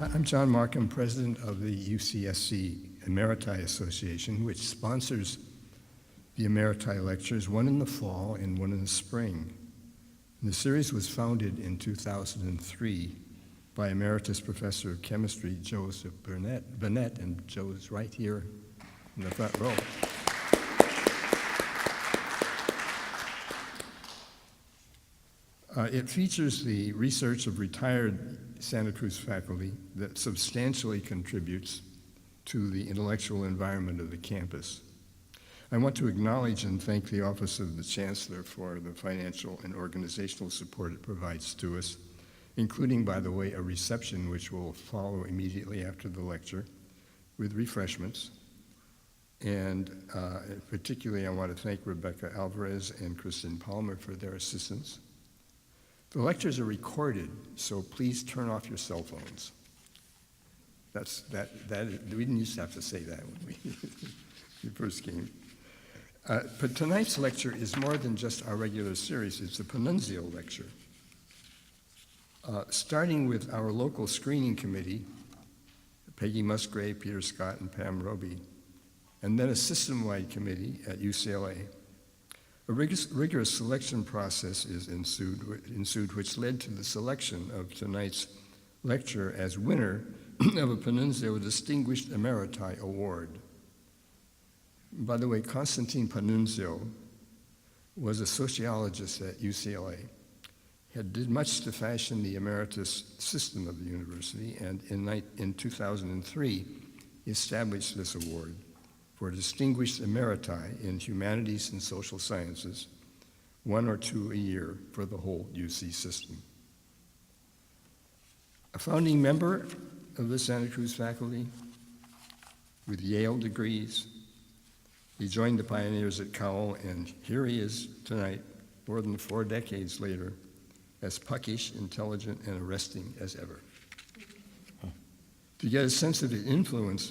I'm John Markham, president of the UCSC Emeriti Association, which sponsors the Emeriti lectures, one in the fall and one in the spring. And the series was founded in 2003 by Emeritus Professor of Chemistry Joseph Burnett, and Joe's right here in the front row. It features the research of retired Santa Cruz faculty that substantially contributes to the intellectual environment of the campus. I want to acknowledge and thank the Office of the Chancellor for the financial and organizational support it provides to us, including, by the way, a reception which will follow immediately after the lecture with refreshments. And particularly, I want to thank Rebecca Alvarez and Kristen Palmer for their assistance. The lectures are recorded, so please turn off your cell phones. We didn't used to have to say that when we first came. But tonight's lecture is more than just our regular series. It's a Panunzio lecture. Starting with our local screening committee, Peggy Musgrave, Peter Scott, and Pam Roby, and then a system-wide committee at UCLA. A rigorous selection process ensued, which led to the selection of tonight's lecture as winner of a Panunzio Distinguished Emeriti Award. By the way, Constantine Panunzio was a sociologist at UCLA. He did much to fashion the emeritus system of the university, and in 2003, he established this award for distinguished emeriti in humanities and social sciences, 1 or 2 a year for the whole UC system. A founding member of the Santa Cruz faculty with Yale degrees, he joined the pioneers at Cowell, and here he is tonight, more than 4 decades later, as puckish, intelligent, and arresting as ever. To get a sense of his influence,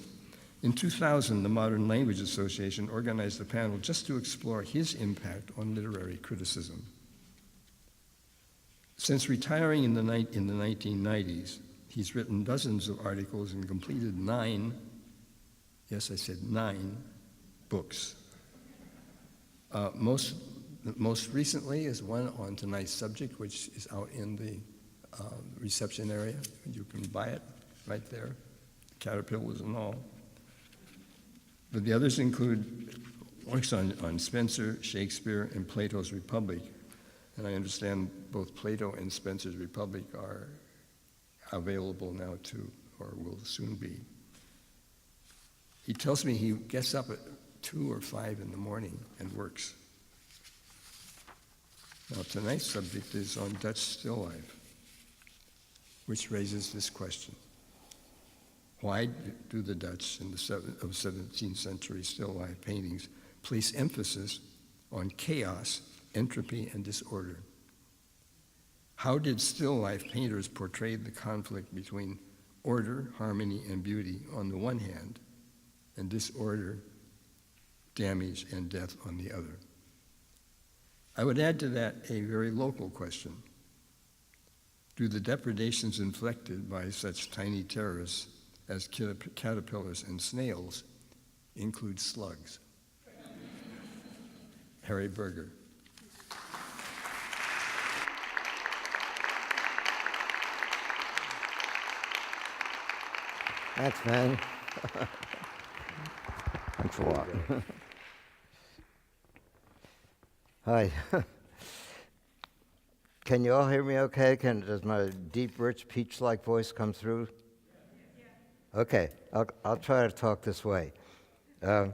in 2000, the Modern Language Association organized a panel just to explore his impact on literary criticism. Since retiring in the 1990s, he's written dozens of articles and completed 9, yes, I said 9, books. Most recently is one on tonight's subject, which is out in the reception area. You can buy it right there, Caterpillage and all. But the others include works on Spencer, Shakespeare, and Plato's Republic. And I understand both Plato and Spencer's Republic are available now too, or will soon be. He tells me he gets up at 2 or 5 in the morning and works. Now tonight's subject is on Dutch still life, which raises this question. Why do the Dutch in the 17th century still life paintings place emphasis on chaos, entropy, and disorder? How did still life painters portray the conflict between order, harmony, and beauty on the one hand, and disorder, damage, and death on the other? I would add to that a very local question. Do the depredations inflicted by such tiny terrorists as caterpillars and snails include slugs? Harry Berger. Thanks, man. Thanks a lot. Hi. Can you all hear me okay? Does my deep, rich, peach-like voice come through? Okay, I'll try to talk this way. There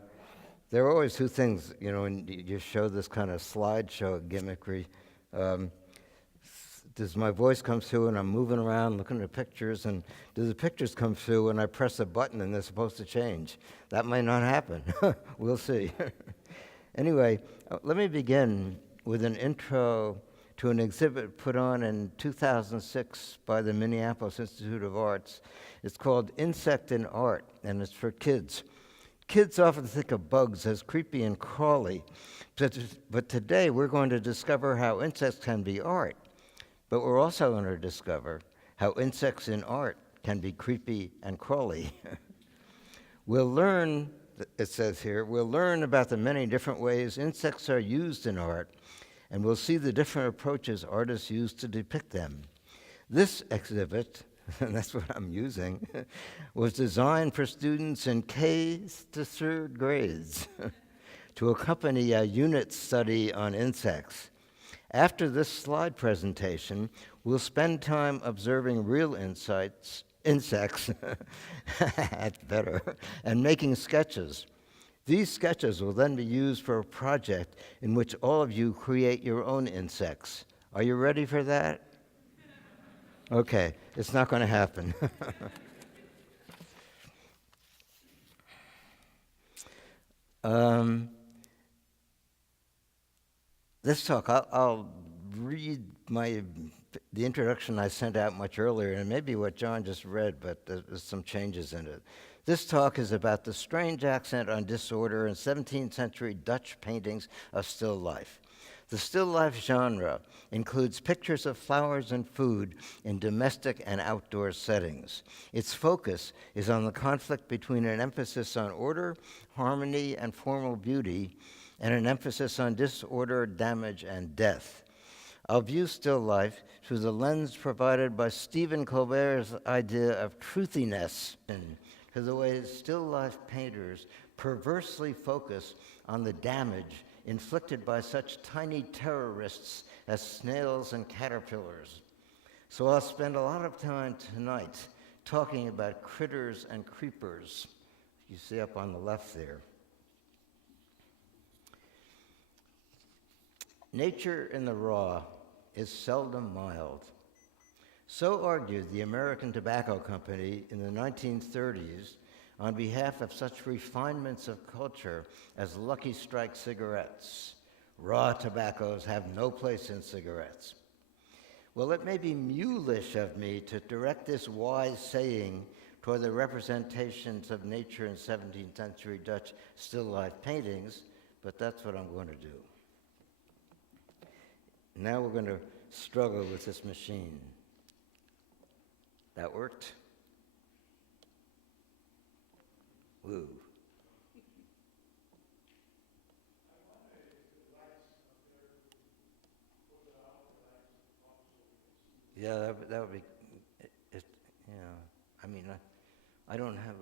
are always 2 things, when you show this kind of slideshow gimmickry. Does my voice come through and I'm moving around looking at pictures, and do the pictures come through when I press a button and they're supposed to change? That might not happen. We'll see. Anyway, let me begin with an intro to an exhibit put on in 2006 by the Minneapolis Institute of Arts. It's called Insect in Art, and it's for kids. Kids often think of bugs as creepy and crawly, but today we're going to discover how insects can be art. But we're also going to discover how insects in art can be creepy and crawly. We'll learn, it says here, we'll learn about the many different ways insects are used in art, and we'll see the different approaches artists use to depict them. This exhibit, and that's what I'm using, was designed for students in K to 3rd grades to accompany a unit study on insects. After this slide presentation, we'll spend time observing real insects, that's better, and making sketches. These sketches will then be used for a project in which all of you create your own insects. Are you ready for that? Okay, it's not going to happen. This talk, I'll read the introduction I sent out much earlier, and maybe what John just read, but there's some changes in it. This talk is about the strange accent on disorder in 17th century Dutch paintings of still life. The still life genre includes pictures of flowers and food in domestic and outdoor settings. Its focus is on the conflict between an emphasis on order, harmony, and formal beauty, and an emphasis on disorder, damage, and death. I'll view still life through the lens provided by Stephen Colbert's idea of truthiness, and to the way still life painters perversely focus on the damage inflicted by such tiny terrorists as snails and caterpillars. So I'll spend a lot of time tonight talking about critters and creepers. You see up on the left there. Nature in the raw is seldom mild. So argued the American Tobacco Company in the 1930s on behalf of such refinements of culture as Lucky Strike cigarettes. Raw tobaccos have no place in cigarettes. Well, it may be mulish of me to direct this wise saying toward the representations of nature in 17th century Dutch still life paintings, but that's what I'm going to do. Now we're going to struggle with this machine. That worked? Woo. Yeah, that would be, I mean, I don't have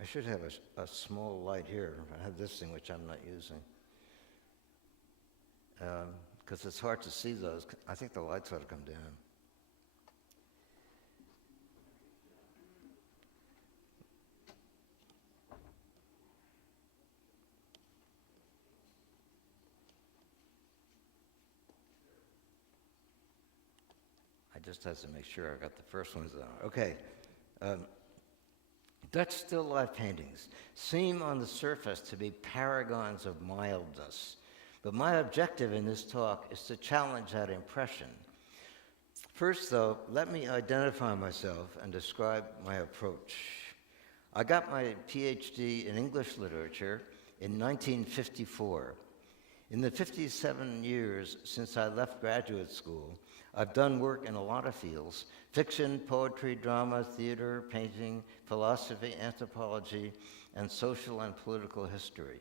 I should have a small light here. I have this thing, which I'm not using. Because it's hard to see those. I think the lights ought to come down. I just have to make sure I got the first ones on. Okay. Dutch still life paintings seem on the surface to be paragons of mildness, but my objective in this talk is to challenge that impression. First, though, let me identify myself and describe my approach. I got my PhD in English literature in 1954. In the 57 years since I left graduate school, I've done work in a lot of fields: fiction, poetry, drama, theater, painting, philosophy, anthropology, and social and political history.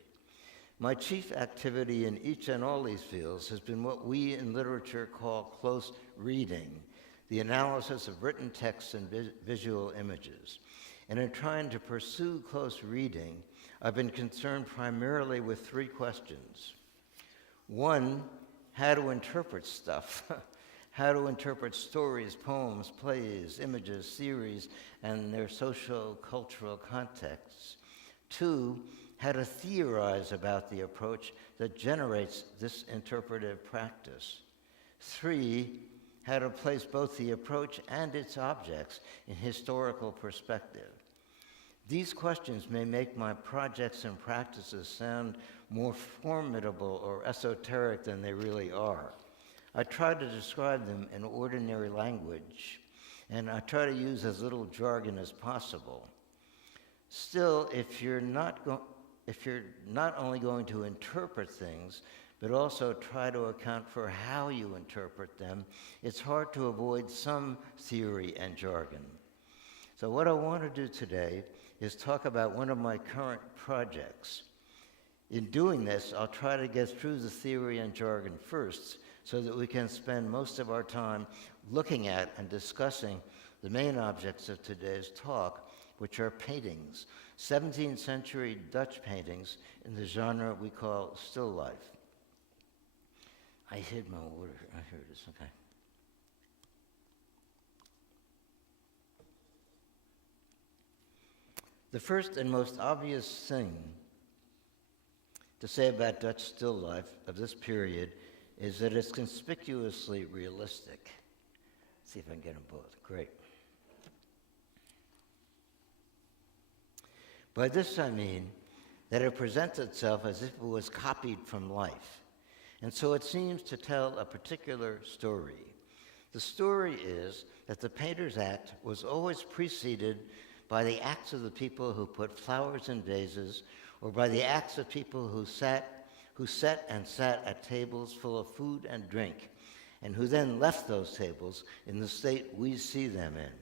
My chief activity in each and all these fields has been what we in literature call close reading, the analysis of written texts and visual images. And in trying to pursue close reading, I've been concerned primarily with three questions. One, how to interpret stuff. How to interpret stories, poems, plays, images, theories, and their social-cultural contexts. Two, how to theorize about the approach that generates this interpretive practice. Three, how to place both the approach and its objects in historical perspective. These questions may make my projects and practices sound more formidable or esoteric than they really are. I try to describe them in ordinary language, and I try to use as little jargon as possible. Still, if you're not only going to interpret things, but also try to account for how you interpret them, it's hard to avoid some theory and jargon. So what I want to do today is talk about one of my current projects. In doing this, I'll try to get through the theory and jargon first so that we can spend most of our time looking at and discussing the main objects of today's talk, which are paintings, 17th century Dutch paintings in the genre we call still life. I hid my water. Oh, here it is. Okay. The first and most obvious thing to say about Dutch still life of this period is that it's conspicuously realistic. Let's see if I can get them both. Great. By this I mean that it presents itself as if it was copied from life. And so it seems to tell a particular story. The story is that the painter's act was always preceded by the acts of the people who put flowers in vases, or by the acts of people who sat and sat at tables full of food and drink, and who then left those tables in the state we see them in.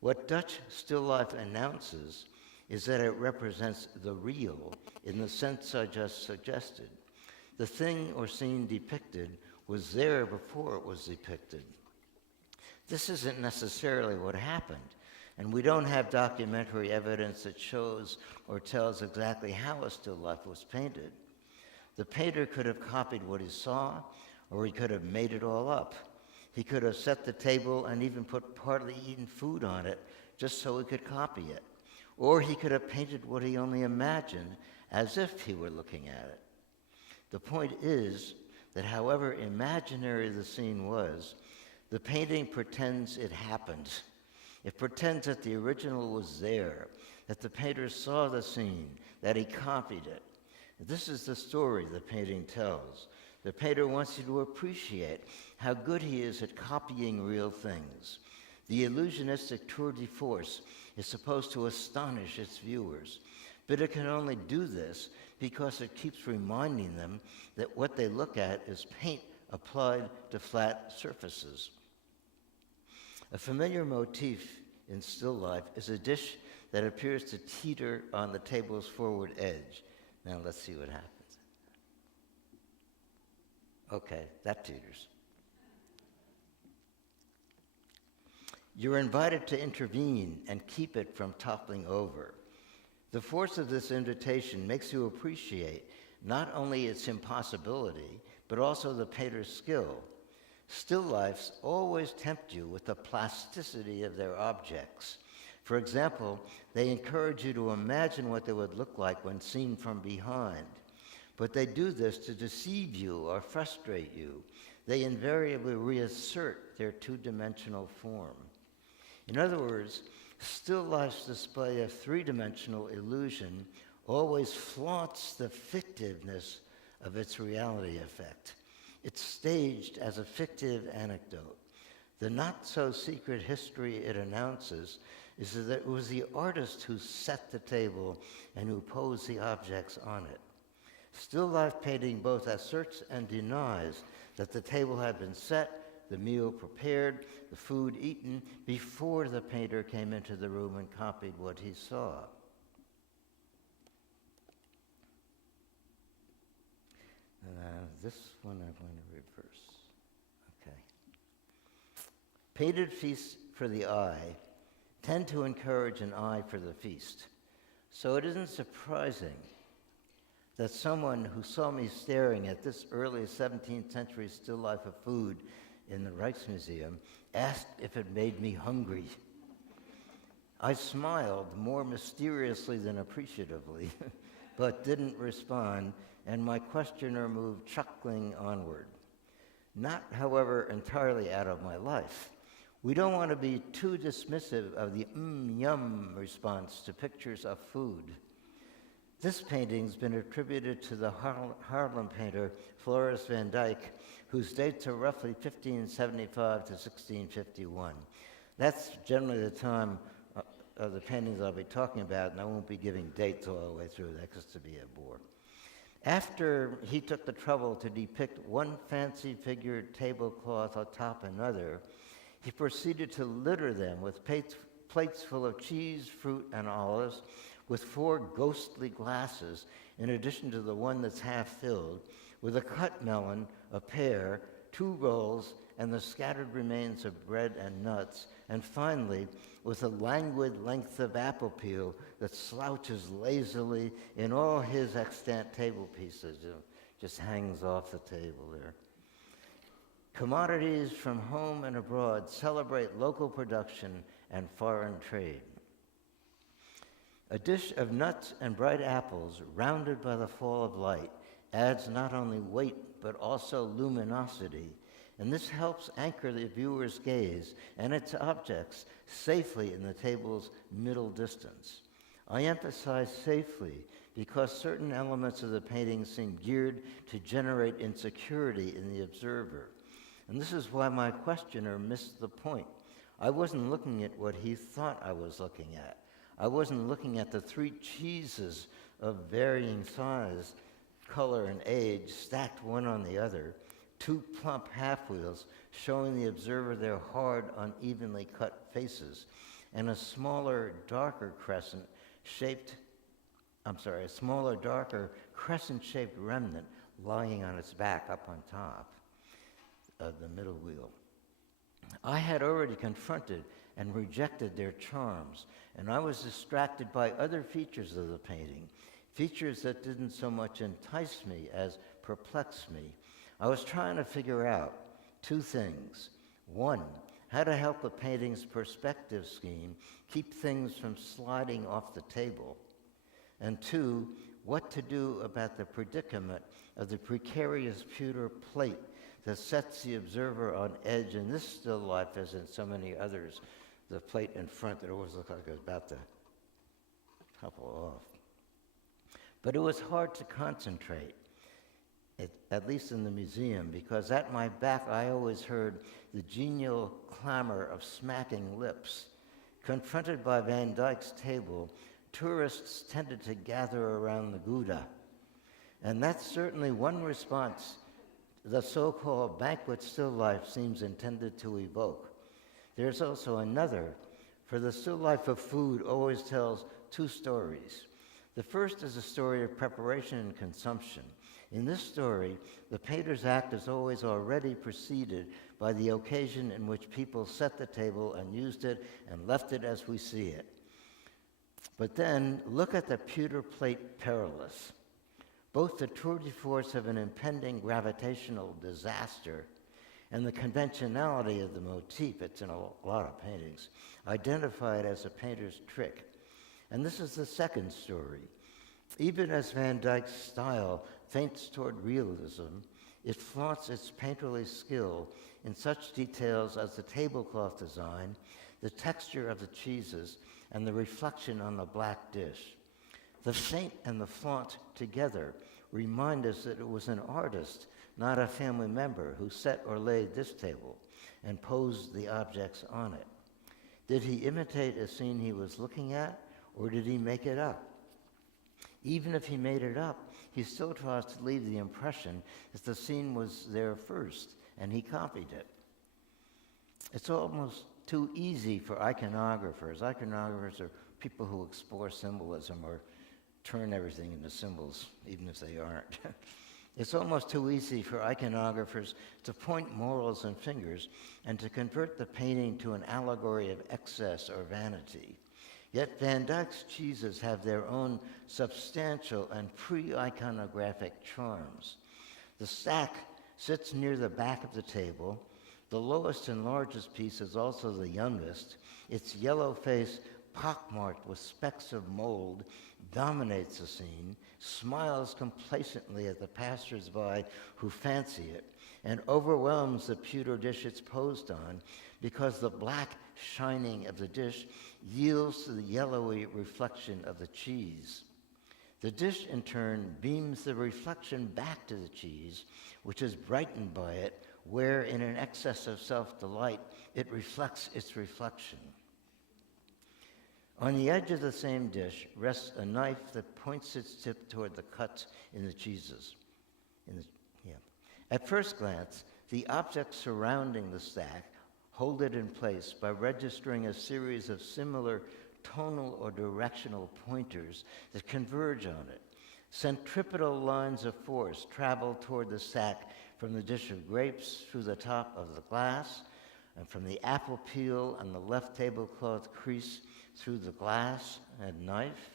What Dutch still life announces is that it represents the real in the sense I just suggested. The thing or scene depicted was there before it was depicted. This isn't necessarily what happened, and we don't have documentary evidence that shows or tells exactly how a still life was painted. The painter could have copied what he saw, or he could have made it all up. He could have set the table and even put partly eaten food on it just so he could copy it. Or he could have painted what he only imagined as if he were looking at it. The point is that however imaginary the scene was, the painting pretends it happened. It pretends that the original was there, that the painter saw the scene, that he copied it. This is the story the painting tells. The painter wants you to appreciate how good he is at copying real things. The illusionistic tour de force is supposed to astonish its viewers, but it can only do this because it keeps reminding them that what they look at is paint applied to flat surfaces. A familiar motif in still life is a dish that appears to teeter on the table's forward edge. Now let's see what happens. Okay, that teeters. You're invited to intervene and keep it from toppling over. The force of this invitation makes you appreciate not only its impossibility, but also the painter's skill. Still lifes always tempt you with the plasticity of their objects. For example, they encourage you to imagine what they would look like when seen from behind. But they do this to deceive you or frustrate you. They invariably reassert their two-dimensional form. In other words, still life's display of three-dimensional illusion always flaunts the fictiveness of its reality effect. It's staged as a fictive anecdote. The not-so-secret history it announces is that it was the artist who set the table and who posed the objects on it. Still life painting both asserts and denies that the table had been set, the meal prepared, the food eaten, before the painter came into the room and copied what he saw. This one I'm going to reverse. Okay. Painted feasts for the eye tend to encourage an eye for the feast. So it isn't surprising that someone who saw me staring at this early 17th century still life of food in the Rijksmuseum asked if it made me hungry. I smiled more mysteriously than appreciatively, but didn't respond, and my questioner moved chuckling onward. Not, however, entirely out of my life. We don't want to be too dismissive of the yum response to pictures of food. This painting's been attributed to the Haarlem painter Flores Van Dyck, whose dates are roughly 1575 to 1651. That's generally the time of the paintings I'll be talking about, and I won't be giving dates all the way through. That gets to be a bore. After he took the trouble to depict one fancy figured tablecloth atop another, he proceeded to litter them with plates full of cheese, fruit, and olives, with 4 ghostly glasses, in addition to the one that's half filled, with a cut melon, a pear, 2 rolls, and the scattered remains of bread and nuts, and finally, with a languid length of apple peel that slouches lazily in all his extant table pieces, just hangs off the table there. Commodities from home and abroad celebrate local production and foreign trade. A dish of nuts and bright apples, rounded by the fall of light, adds not only weight but also luminosity, and this helps anchor the viewer's gaze and its objects safely in the table's middle distance. I emphasize safely because certain elements of the painting seem geared to generate insecurity in the observer. And this is why my questioner missed the point. I wasn't looking at what he thought I was looking at. I wasn't looking at the 3 cheeses of varying size, color, and age stacked one on the other, 2 plump half-wheels showing the observer their hard, unevenly cut faces, and a smaller, darker crescent-shaped remnant lying on its back up on top of the middle wheel. I had already confronted and rejected their charms, and I was distracted by other features of the painting, features that didn't so much entice me as perplex me. I was trying to figure out 2 things. 1, how to help the painting's perspective scheme keep things from sliding off the table. And 2, what to do about the predicament of the precarious pewter plate that sets the observer on edge in this still life as in so many others. The plate in front that always looked like it was about to topple off. But it was hard to concentrate, at least in the museum, because at my back I always heard the genial clamor of smacking lips. Confronted by Van Dyck's table, tourists tended to gather around the Gouda. And that's certainly one response the so-called banquet still life seems intended to evoke. There's also another, for the still life of food always tells 2 stories. The first is a story of preparation and consumption. In this story, the painter's act is always already preceded by the occasion in which people set the table and used it and left it as we see it. But then, look at the pewter plate perilous. Both the tour de force of an impending gravitational disaster and the conventionality of the motif, it's in a lot of paintings, identify it as a painter's trick. And this is the second story. Even as Van Dyck's style feints toward realism, it flaunts its painterly skill in such details as the tablecloth design, the texture of the cheeses, and the reflection on the black dish. The feint and the flaunt together remind us that it was an artist, not a family member, who set or laid this table and posed the objects on it. Did he imitate a scene he was looking at, or did he make it up? Even if he made it up, he still tries to leave the impression that the scene was there first, and he copied it. It's almost too easy for iconographers. Iconographers are people who explore symbolism or turn everything into symbols, even if they aren't. It's almost too easy for iconographers to point morals and fingers and to convert the painting to an allegory of excess or vanity. Yet Van Dyck's cheeses have their own substantial and pre-iconographic charms. The stack sits near the back of the table. The lowest and largest piece is also the youngest. Its yellow face, pockmarked with specks of mold, dominates the scene, smiles complacently at the passers-by who fancy it, and overwhelms the pewter dish it's posed on because the black shining of the dish yields to the yellowy reflection of the cheese. The dish, in turn, beams the reflection back to the cheese, which is brightened by it, where, in an excess of self-delight, it reflects its reflection. On the edge of the same dish rests a knife that points its tip toward the cuts in the cheeses. At first glance, the objects surrounding the stack hold it in place by registering a series of similar tonal or directional pointers that converge on it. Centripetal lines of force travel toward the stack from the dish of grapes through the top of the glass, and from the apple peel on the left tablecloth crease through the glass and knife,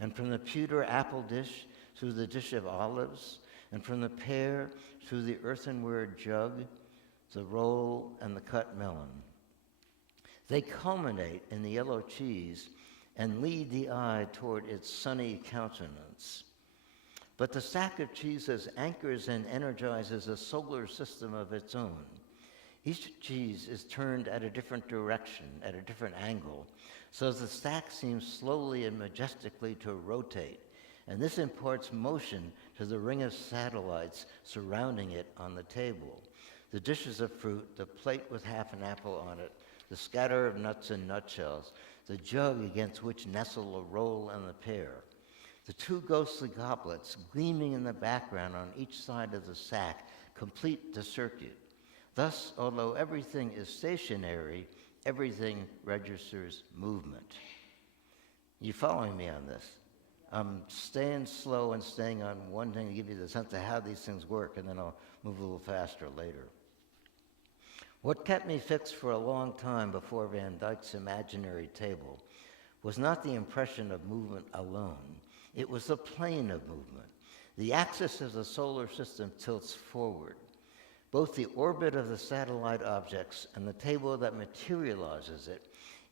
and from the pewter apple dish through the dish of olives, and from the pear through the earthenware jug, the roll, and the cut melon. They culminate in the yellow cheese and lead the eye toward its sunny countenance. But the stack of cheeses anchors and energizes a solar system of its own. Each cheese is turned at a different direction, at a different angle, so the stack seems slowly and majestically to rotate, and this imparts motion to the ring of satellites surrounding it on the table. The dishes of fruit, the plate with half an apple on it, the scatter of nuts and nutshells, the jug against which nestle a roll and the pear. The two ghostly goblets gleaming in the background on each side of the sack complete the circuit. Thus, although everything is stationary, everything registers movement. You following me on this? I'm staying slow and staying on one thing to give you the sense of how these things work, and then I'll move a little faster later. What kept me fixed for a long time before Van Dyck's imaginary table was not the impression of movement alone. It was the plane of movement. The axis of the solar system tilts forward. Both the orbit of the satellite objects and the table that materializes it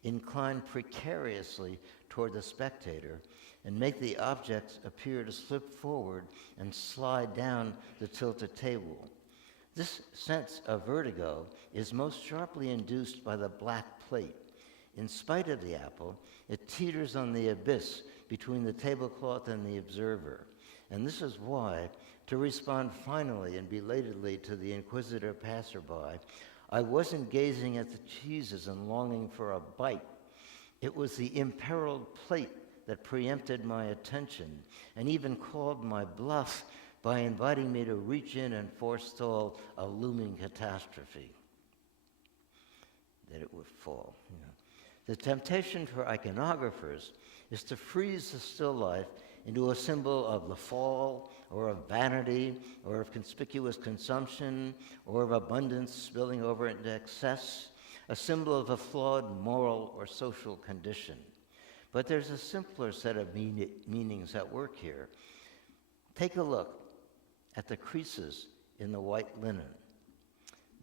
incline precariously toward the spectator and make the objects appear to slip forward and slide down the tilted table. This sense of vertigo is most sharply induced by the black plate. In spite of the apple, it teeters on the abyss between the tablecloth and the observer. And this is why, to respond finally and belatedly to the inquisitive passerby, I wasn't gazing at the cheeses and longing for a bite. It was the imperiled plate that preempted my attention and even called my bluff by inviting me to reach in and forestall a looming catastrophe, that it would fall. The temptation for iconographers is to freeze the still life into a symbol of the fall, or of vanity, or of conspicuous consumption, or of abundance spilling over into excess, a symbol of a flawed moral or social condition. But there's a simpler set of meanings at work here. Take a look at the creases in the white linen.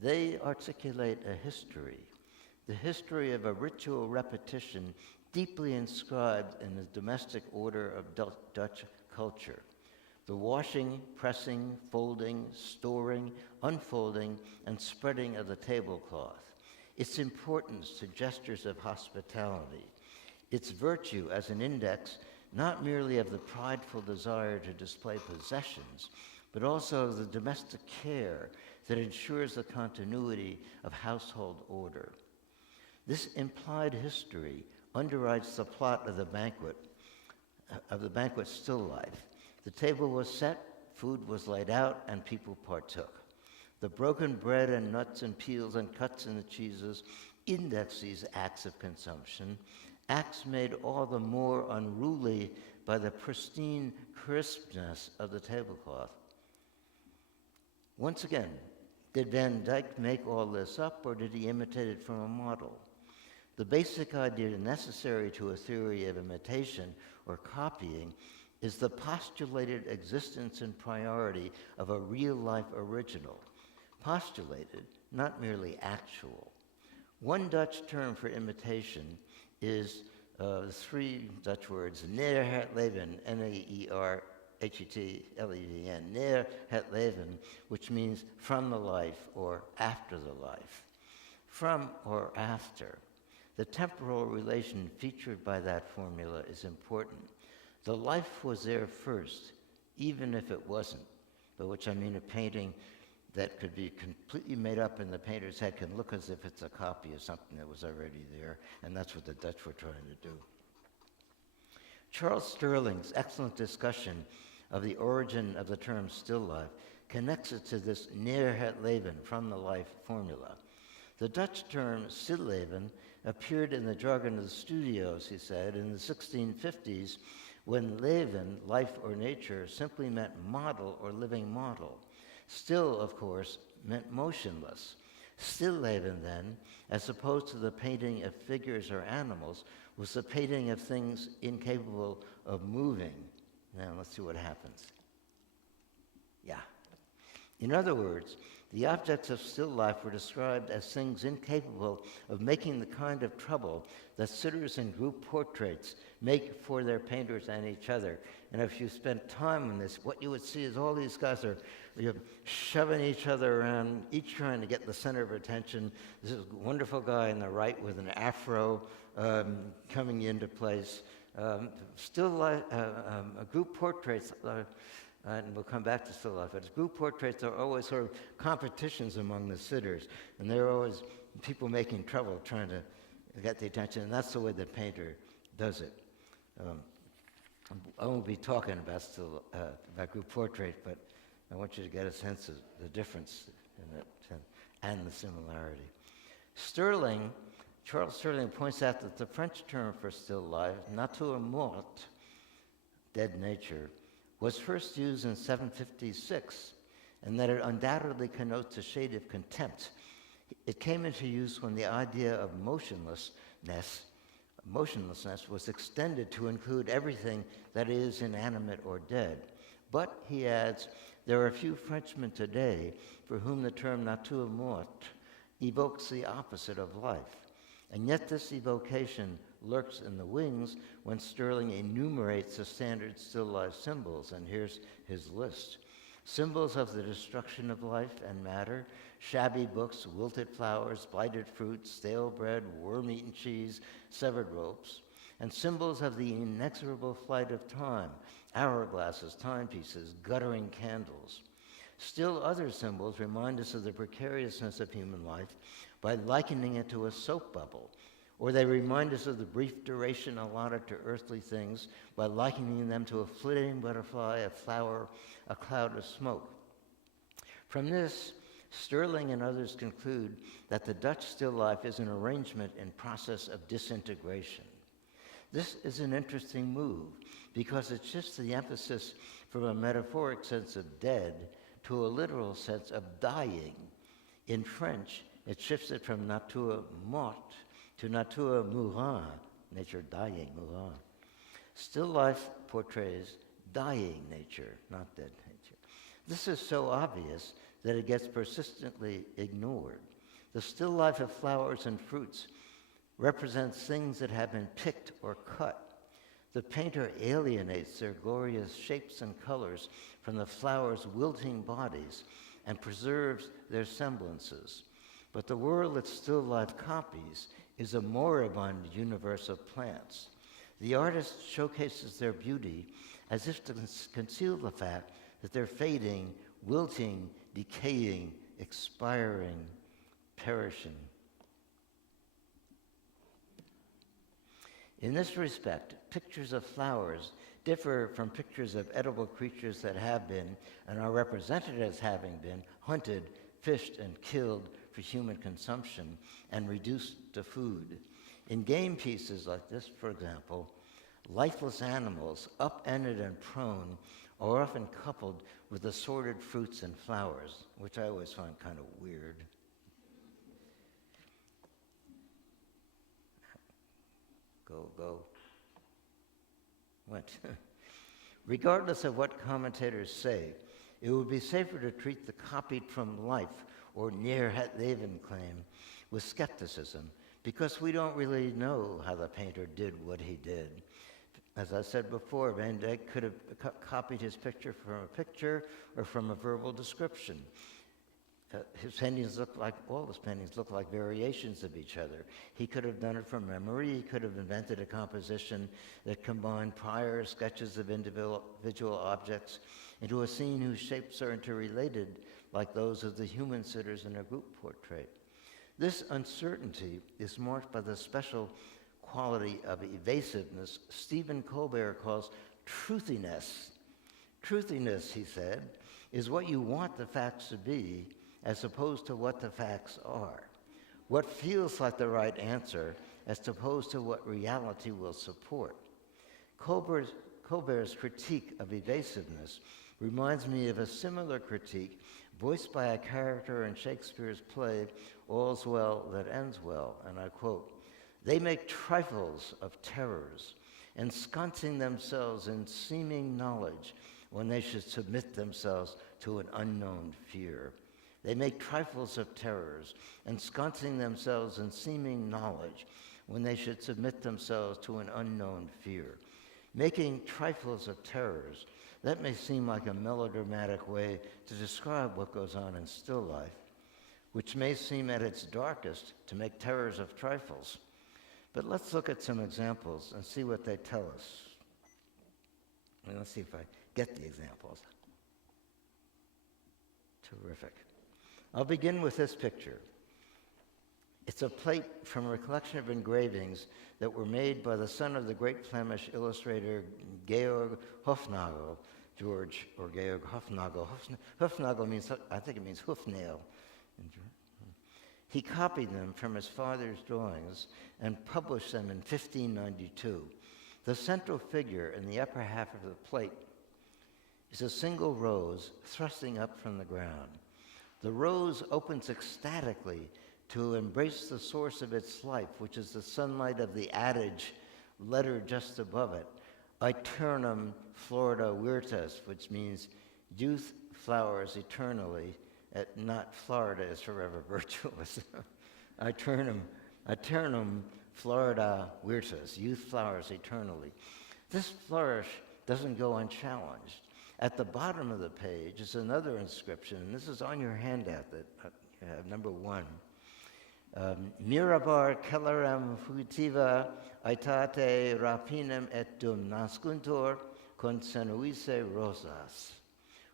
They articulate a history, the history of a ritual repetition deeply inscribed in the domestic order of Dutch culture. The washing, pressing, folding, storing, unfolding, and spreading of the tablecloth. Its importance to gestures of hospitality. Its virtue as an index not merely of the prideful desire to display possessions, but also of the domestic care that ensures the continuity of household order. This implied history underwrites the plot of the banquet still life. The table was set, food was laid out, and people partook. The broken bread and nuts and peels and cuts in the cheeses index these acts of consumption, acts made all the more unruly by the pristine crispness of the tablecloth. Once again, did Van Dyck make all this up, or did he imitate it from a model? The basic idea necessary to a theory of imitation or copying is the postulated existence and priority of a real-life original. Postulated, not merely actual. One Dutch term for imitation is three Dutch words, neer het leven, N-E-E-R-H-E-T-L-E-V-N, neer het leven, which means from the life or after the life. From or after. The temporal relation featured by that formula is important. The life was there first, even if it wasn't, by which I mean a painting that could be completely made up in the painter's head can look as if it's a copy of something that was already there, and that's what the Dutch were trying to do. Charles Sterling's excellent discussion of the origin of the term still life connects it to this neer het leven, from the life formula. The Dutch term stilleven appeared in the jargon of the studios, he said, in the 1650s, when leven, life or nature, simply meant model or living model. Still, of course, meant motionless. Stilleven, then, as opposed to the painting of figures or animals, was the painting of things incapable of moving. Now, let's see what happens. Yeah. In other words, the objects of still life were described as things incapable of making the kind of trouble that sitters in group portraits make for their painters and each other. And if you spend time on this, what you would see is all these guys are shoving each other around, each trying to get the center of attention. This is a wonderful guy on the right with an afro coming into place. Still life, group portraits and we'll come back to still life, but group portraits are always sort of competitions among the sitters, and there are always people making trouble trying to get the attention, and that's the way the painter does it. I won't be talking about group portrait, but I want you to get a sense of the difference in it and the similarity. Charles Sterling points out that the French term for still life, nature morte, dead nature, was first used in 756, and that it undoubtedly connotes a shade of contempt. It came into use when the idea of motionlessness was extended to include everything that is inanimate or dead. But, he adds, there are a few Frenchmen today for whom the term nature morte evokes the opposite of life. And yet this evocation lurks in the wings when Sterling enumerates the standard still life symbols, and here's his list. Symbols of the destruction of life and matter: shabby books, wilted flowers, blighted fruits, stale bread, worm-eaten cheese, severed ropes. And symbols of the inexorable flight of time: hourglasses, timepieces, guttering candles. Still other symbols remind us of the precariousness of human life by likening it to a soap bubble, or they remind us of the brief duration allotted to earthly things by likening them to a flitting butterfly, a flower, a cloud of smoke. From this, Sterling and others conclude that the Dutch still life is an arrangement in process of disintegration. This is an interesting move because it shifts the emphasis from a metaphoric sense of dead to a literal sense of dying. In French, it shifts it from nature morte to nature mourant, nature dying, mourant. Still life portrays dying nature, not dead nature. This is so obvious that it gets persistently ignored. The still life of flowers and fruits represents things that have been picked or cut. The painter alienates their glorious shapes and colors from the flowers' wilting bodies and preserves their semblances. But the world that still life copies is a moribund universe of plants. The artist showcases their beauty as if to conceal the fact that they're fading, wilting, decaying, expiring, perishing. In this respect, pictures of flowers differ from pictures of edible creatures that have been and are represented as having been hunted, fished, and killed for human consumption and reduced to food. In game pieces like this, for example, lifeless animals, upended and prone, are often coupled with assorted fruits and flowers, which I always find kind of weird. Go. Went. Regardless of what commentators say, it would be safer to treat the copied from life or near het leven claim with skepticism, because we don't really know how the painter did what he did. As I said before, Van Dyck could have copied his picture from a picture or from a verbal description. His paintings look like, all his paintings look like variations of each other. He could have done it from memory. He could have invented a composition that combined prior sketches of individual objects into a scene whose shapes are interrelated, like those of the human sitters in a group portrait. This uncertainty is marked by the special quality of evasiveness Stephen Colbert calls truthiness. Truthiness, he said, is what you want the facts to be as opposed to what the facts are. What feels like the right answer as opposed to what reality will support. Colbert's critique of evasiveness reminds me of a similar critique voiced by a character in Shakespeare's play All's Well That Ends Well, and I quote, "They make trifles of terrors, ensconcing themselves in seeming knowledge when they should submit themselves to an unknown fear. They make trifles of terrors, ensconcing themselves in seeming knowledge when they should submit themselves to an unknown fear." Making trifles of terrors, that may seem like a melodramatic way to describe what goes on in still life, which may seem at its darkest to make terrors of trifles. But let's look at some examples and see what they tell us. And let's see if I get the examples. Terrific. I'll begin with this picture. It's a plate from a collection of engravings that were made by the son of the great Flemish illustrator Georg Hofnagel, George or Georg Hofnagel. Hofnagel means, I think it means hoof nail. He copied them from his father's drawings and published them in 1592. The central figure in the upper half of the plate is a single rose thrusting up from the ground. The rose opens ecstatically to embrace the source of its life, which is the sunlight of the adage lettered just above it, Aeternum Florida Virtus, which means youth flowers eternally, not Florida is forever virtuous. Aeternum Florida Virtus, youth flowers eternally. This flourish doesn't go unchallenged. At the bottom of the page is another inscription, and this is on your handout that you have, number 1. Mirabar celerem fugitiva aetate rapinem et dum nascuntur consenuisse rosas,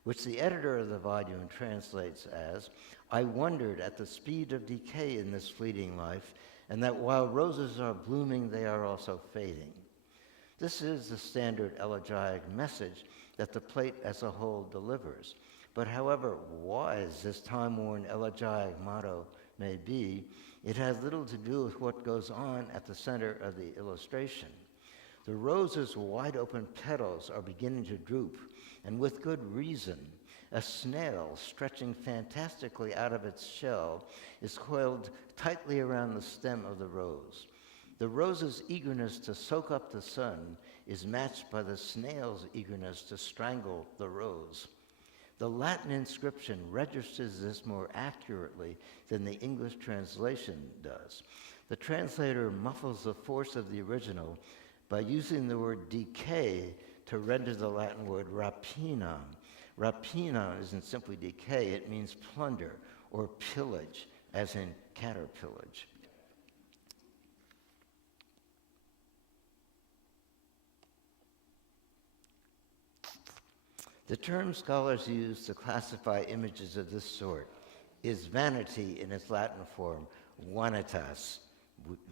which the editor of the volume translates as, "I wondered at the speed of decay in this fleeting life, and that while roses are blooming, they are also fading." This is the standard elegiac message that the plate as a whole delivers. But however wise this time-worn elegiac motto may be, it has little to do with what goes on at the center of the illustration. The rose's wide-open petals are beginning to droop, and with good reason. A snail, stretching fantastically out of its shell, is coiled tightly around the stem of the rose. The rose's eagerness to soak up the sun is matched by the snail's eagerness to strangle the rose. The Latin inscription registers this more accurately than the English translation does. The translator muffles the force of the original by using the word decay to render the Latin word rapina. Rapina isn't simply decay, it means plunder or pillage, as in Caterpillage. The term scholars use to classify images of this sort is vanity in its Latin form, vanitas.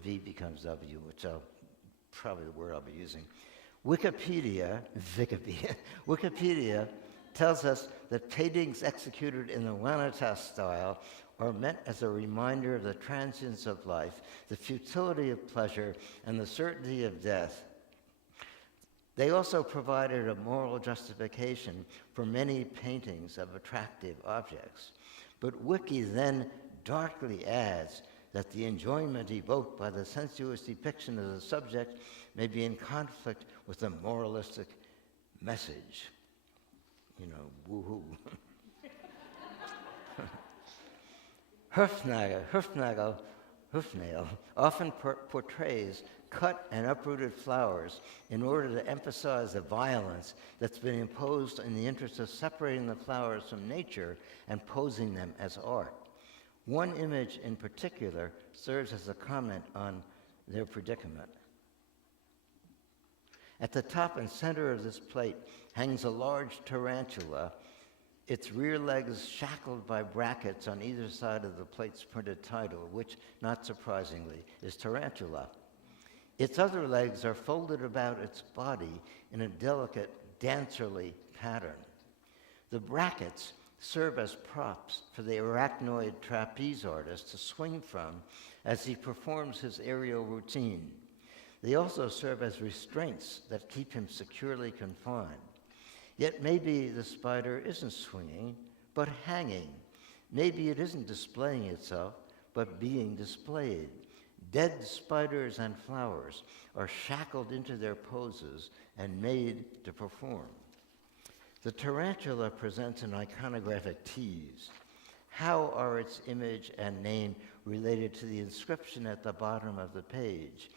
V becomes W, which I'll probably the word I'll be using. Wikipedia tells us that paintings executed in the vanitas style are meant as a reminder of the transience of life, the futility of pleasure, and the certainty of death. They also provided a moral justification for many paintings of attractive objects. But Wiki then darkly adds that the enjoyment evoked by the sensuous depiction of the subject may be in conflict with the moralistic message. You know, woohoo. Hufnail often portrays cut and uprooted flowers in order to emphasize the violence that's been imposed in the interest of separating the flowers from nature and posing them as art. One image in particular serves as a comment on their predicament. At the top and center of this plate hangs a large tarantula, its rear legs shackled by brackets on either side of the plate's printed title, which, not surprisingly, is tarantula. Its other legs are folded about its body in a delicate, dancerly pattern. The brackets serve as props for the arachnoid trapeze artist to swing from as he performs his aerial routine. They also serve as restraints that keep him securely confined. Yet maybe the spider isn't swinging, but hanging. Maybe it isn't displaying itself, but being displayed. Dead spiders and flowers are shackled into their poses and made to perform. The tarantula presents an iconographic tease. How are its image and name related to the inscription at the bottom of the page?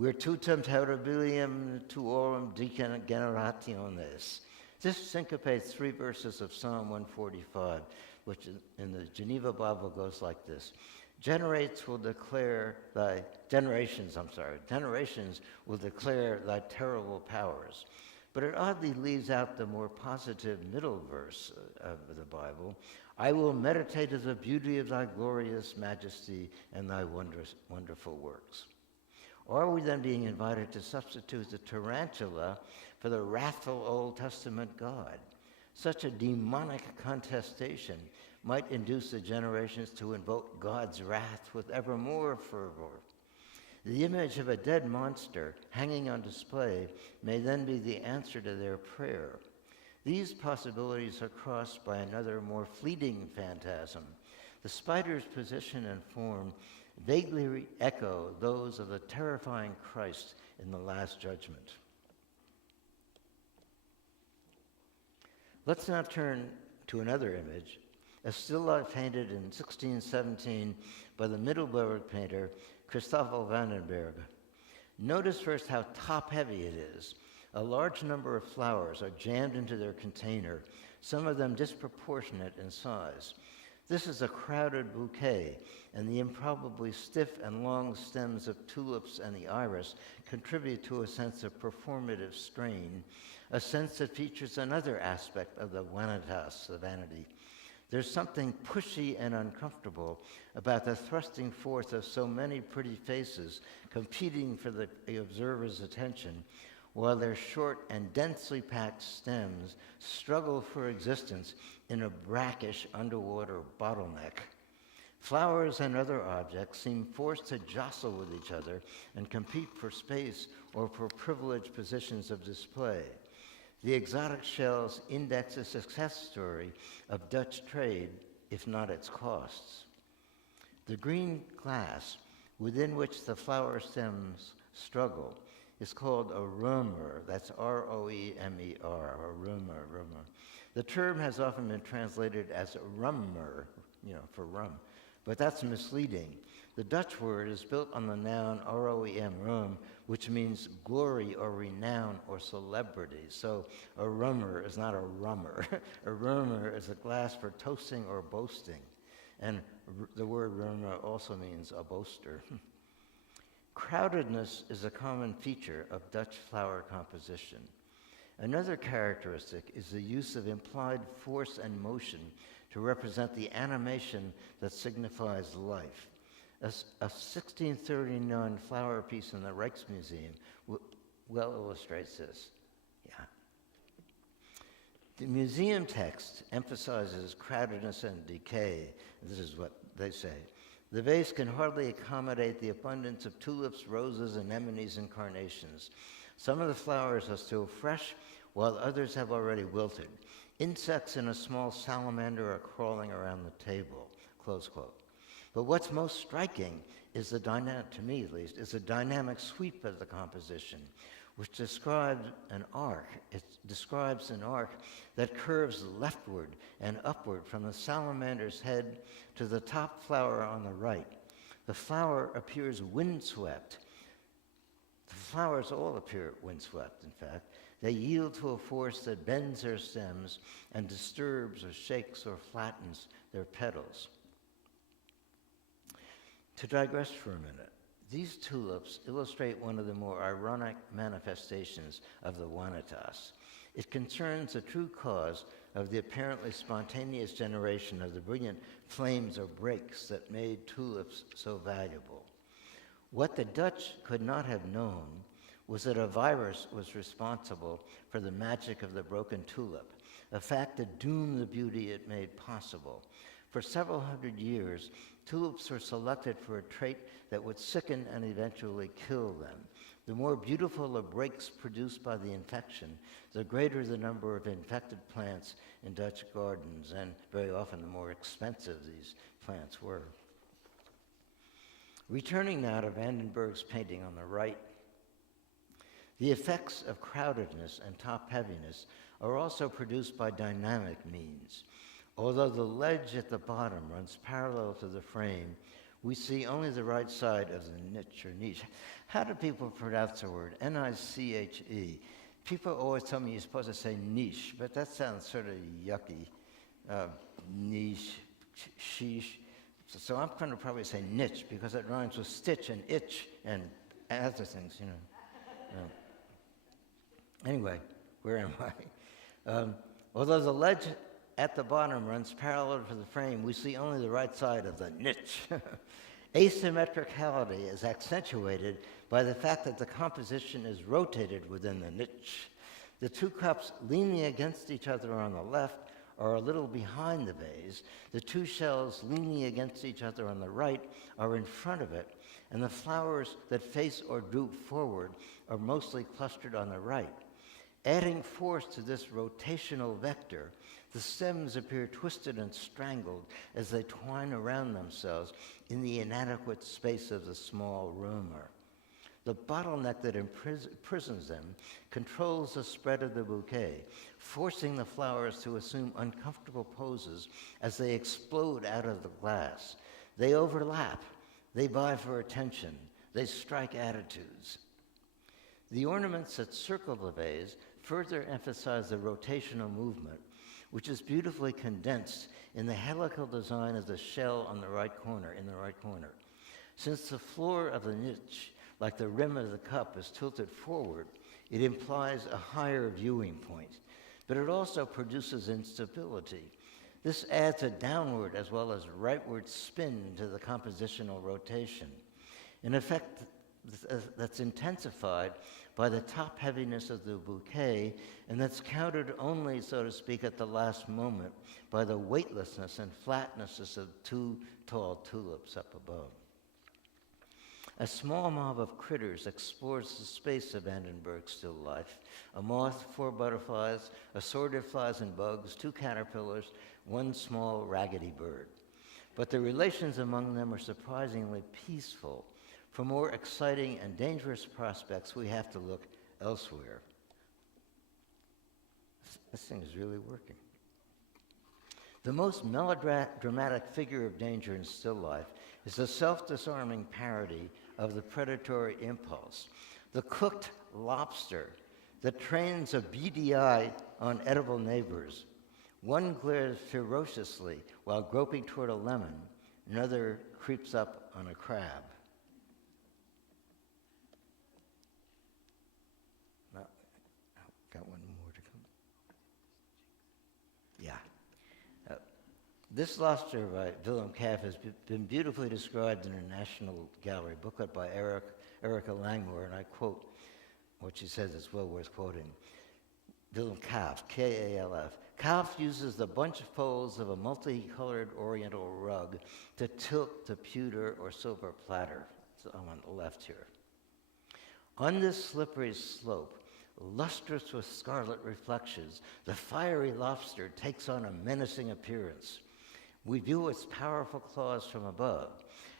Virtutem terribilium tuorum degenerationis. This syncopates 3 verses of Psalm 145, which in the Geneva Bible goes like this. Generations will declare thy terrible powers. But it oddly leaves out the more positive middle verse of the Bible. I will meditate on the beauty of thy glorious majesty and thy wonderful works. Or are we then being invited to substitute the tarantula for the wrathful Old Testament God? Such a demonic contestation might induce the generations to invoke God's wrath with ever more fervor. The image of a dead monster hanging on display may then be the answer to their prayer. These possibilities are crossed by another, more fleeting phantasm. The spider's position and form vaguely echo those of the terrifying Christ in the Last Judgment. Let's now turn to another image, a still life painted in 1617 by the Middelburg painter Christoffel van den Berger. Notice first how top-heavy it is. A large number of flowers are jammed into their container, some of them disproportionate in size. This is a crowded bouquet, and the improbably stiff and long stems of tulips and the iris contribute to a sense of performative strain, a sense that features another aspect of the vanitas, the vanity. There's something pushy and uncomfortable about the thrusting forth of so many pretty faces competing for the observer's attention, while their short and densely packed stems struggle for existence in a brackish underwater bottleneck. Flowers and other objects seem forced to jostle with each other and compete for space or for privileged positions of display. The exotic shells index a success story of Dutch trade, if not its costs. The green glass within which the flower stems struggle is called a roemer. That's R-O-E-M-E-R, a roemer. The term has often been translated as rummer, for rum, but that's misleading. The Dutch word is built on the noun roem, roem, which means glory or renown or celebrity. So a rummer is not a rummer. A rummer is a glass for toasting or boasting. And the word rummer also means a boaster. Crowdedness is a common feature of Dutch flower composition. Another characteristic is the use of implied force and motion to represent the animation that signifies life. A 1639 flower piece in the Rijksmuseum well illustrates this. Yeah. The museum text emphasizes crowdedness and decay. This is what they say. The vase can hardly accommodate the abundance of tulips, roses, anemones, and carnations. Some of the flowers are still fresh, while others have already wilted. Insects and a small salamander are crawling around the table, close quote. But what's most striking is the dynamic, to me at least, is the dynamic sweep of the composition, which describes an arc. It describes an arc that curves leftward and upward from the salamander's head to the top flower on the right. The flower appears windswept. The flowers all appear windswept, in fact. They yield to a force that bends their stems and disturbs or shakes or flattens their petals. To digress for a minute, these tulips illustrate one of the more ironic manifestations of the vanitas. It concerns the true cause of the apparently spontaneous generation of the brilliant flames or breaks that made tulips so valuable. What the Dutch could not have known was that a virus was responsible for the magic of the broken tulip, a fact that doomed the beauty it made possible. For several hundred years, tulips were selected for a trait that would sicken and eventually kill them. The more beautiful the breaks produced by the infection, the greater the number of infected plants in Dutch gardens, and very often the more expensive these plants were. Returning now to Van den Berg's painting on the right, the effects of crowdedness and top-heaviness are also produced by dynamic means. Although the ledge at the bottom runs parallel to the frame, we see only the right side of the niche or niche. How do people pronounce the word? N-I-C-H-E. People always tell me you're supposed to say niche, but that sounds sort of yucky. Niche, sheesh. So I'm going to probably say niche because it rhymes with stitch and itch and other things, you know. Anyway, where am I? Although the ledge at the bottom runs parallel to the frame, we see only the right side of the niche. Asymmetricality is accentuated by the fact that the composition is rotated within the niche. The two cups leaning against each other on the left are a little behind the vase. The two shells leaning against each other on the right are in front of it, and the flowers that face or droop forward are mostly clustered on the right. Adding force to this rotational vector, the stems appear twisted and strangled as they twine around themselves in the inadequate space of the small rumor. The bottleneck that imprisons them controls the spread of the bouquet, forcing the flowers to assume uncomfortable poses as they explode out of the glass. They overlap, they vie for attention, they strike attitudes. The ornaments that circle the vase further emphasize the rotational movement, which is beautifully condensed in the helical design of the shell on the right corner, in the right corner. Since the floor of the niche, like the rim of the cup, is tilted forward, it implies a higher viewing point, but it also produces instability. This adds a downward as well as rightward spin to the compositional rotation, an effect that's intensified by the top heaviness of the bouquet, and that's countered only, so to speak, at the last moment by the weightlessness and flatnesses of two tall tulips up above. A small mob of critters explores the space of Van den Berg's still life. A moth, 4 butterflies, assorted flies and bugs, 2 caterpillars, 1 small raggedy bird. But the relations among them are surprisingly peaceful. For more exciting and dangerous prospects, we have to look elsewhere. This thing is really working. The most melodramatic figure of danger in still life is the self-disarming parody of the predatory impulse. The cooked lobster that trains a beady eye on edible neighbors. One glares ferociously while groping toward a lemon. Another creeps up on a crab. Now, got one more to come. Yeah. This lobster by Willem Kaef has been beautifully described in a National Gallery booklet by Erica Langmore, and I quote what she says, it's well worth quoting. Willem Kaef, K-A-L-F. Kaef uses the bunch folds of a multicolored oriental rug to tilt the pewter or silver platter. So I'm on the left here. On this slippery slope, lustrous with scarlet reflections, the fiery lobster takes on a menacing appearance. We view its powerful claws from above.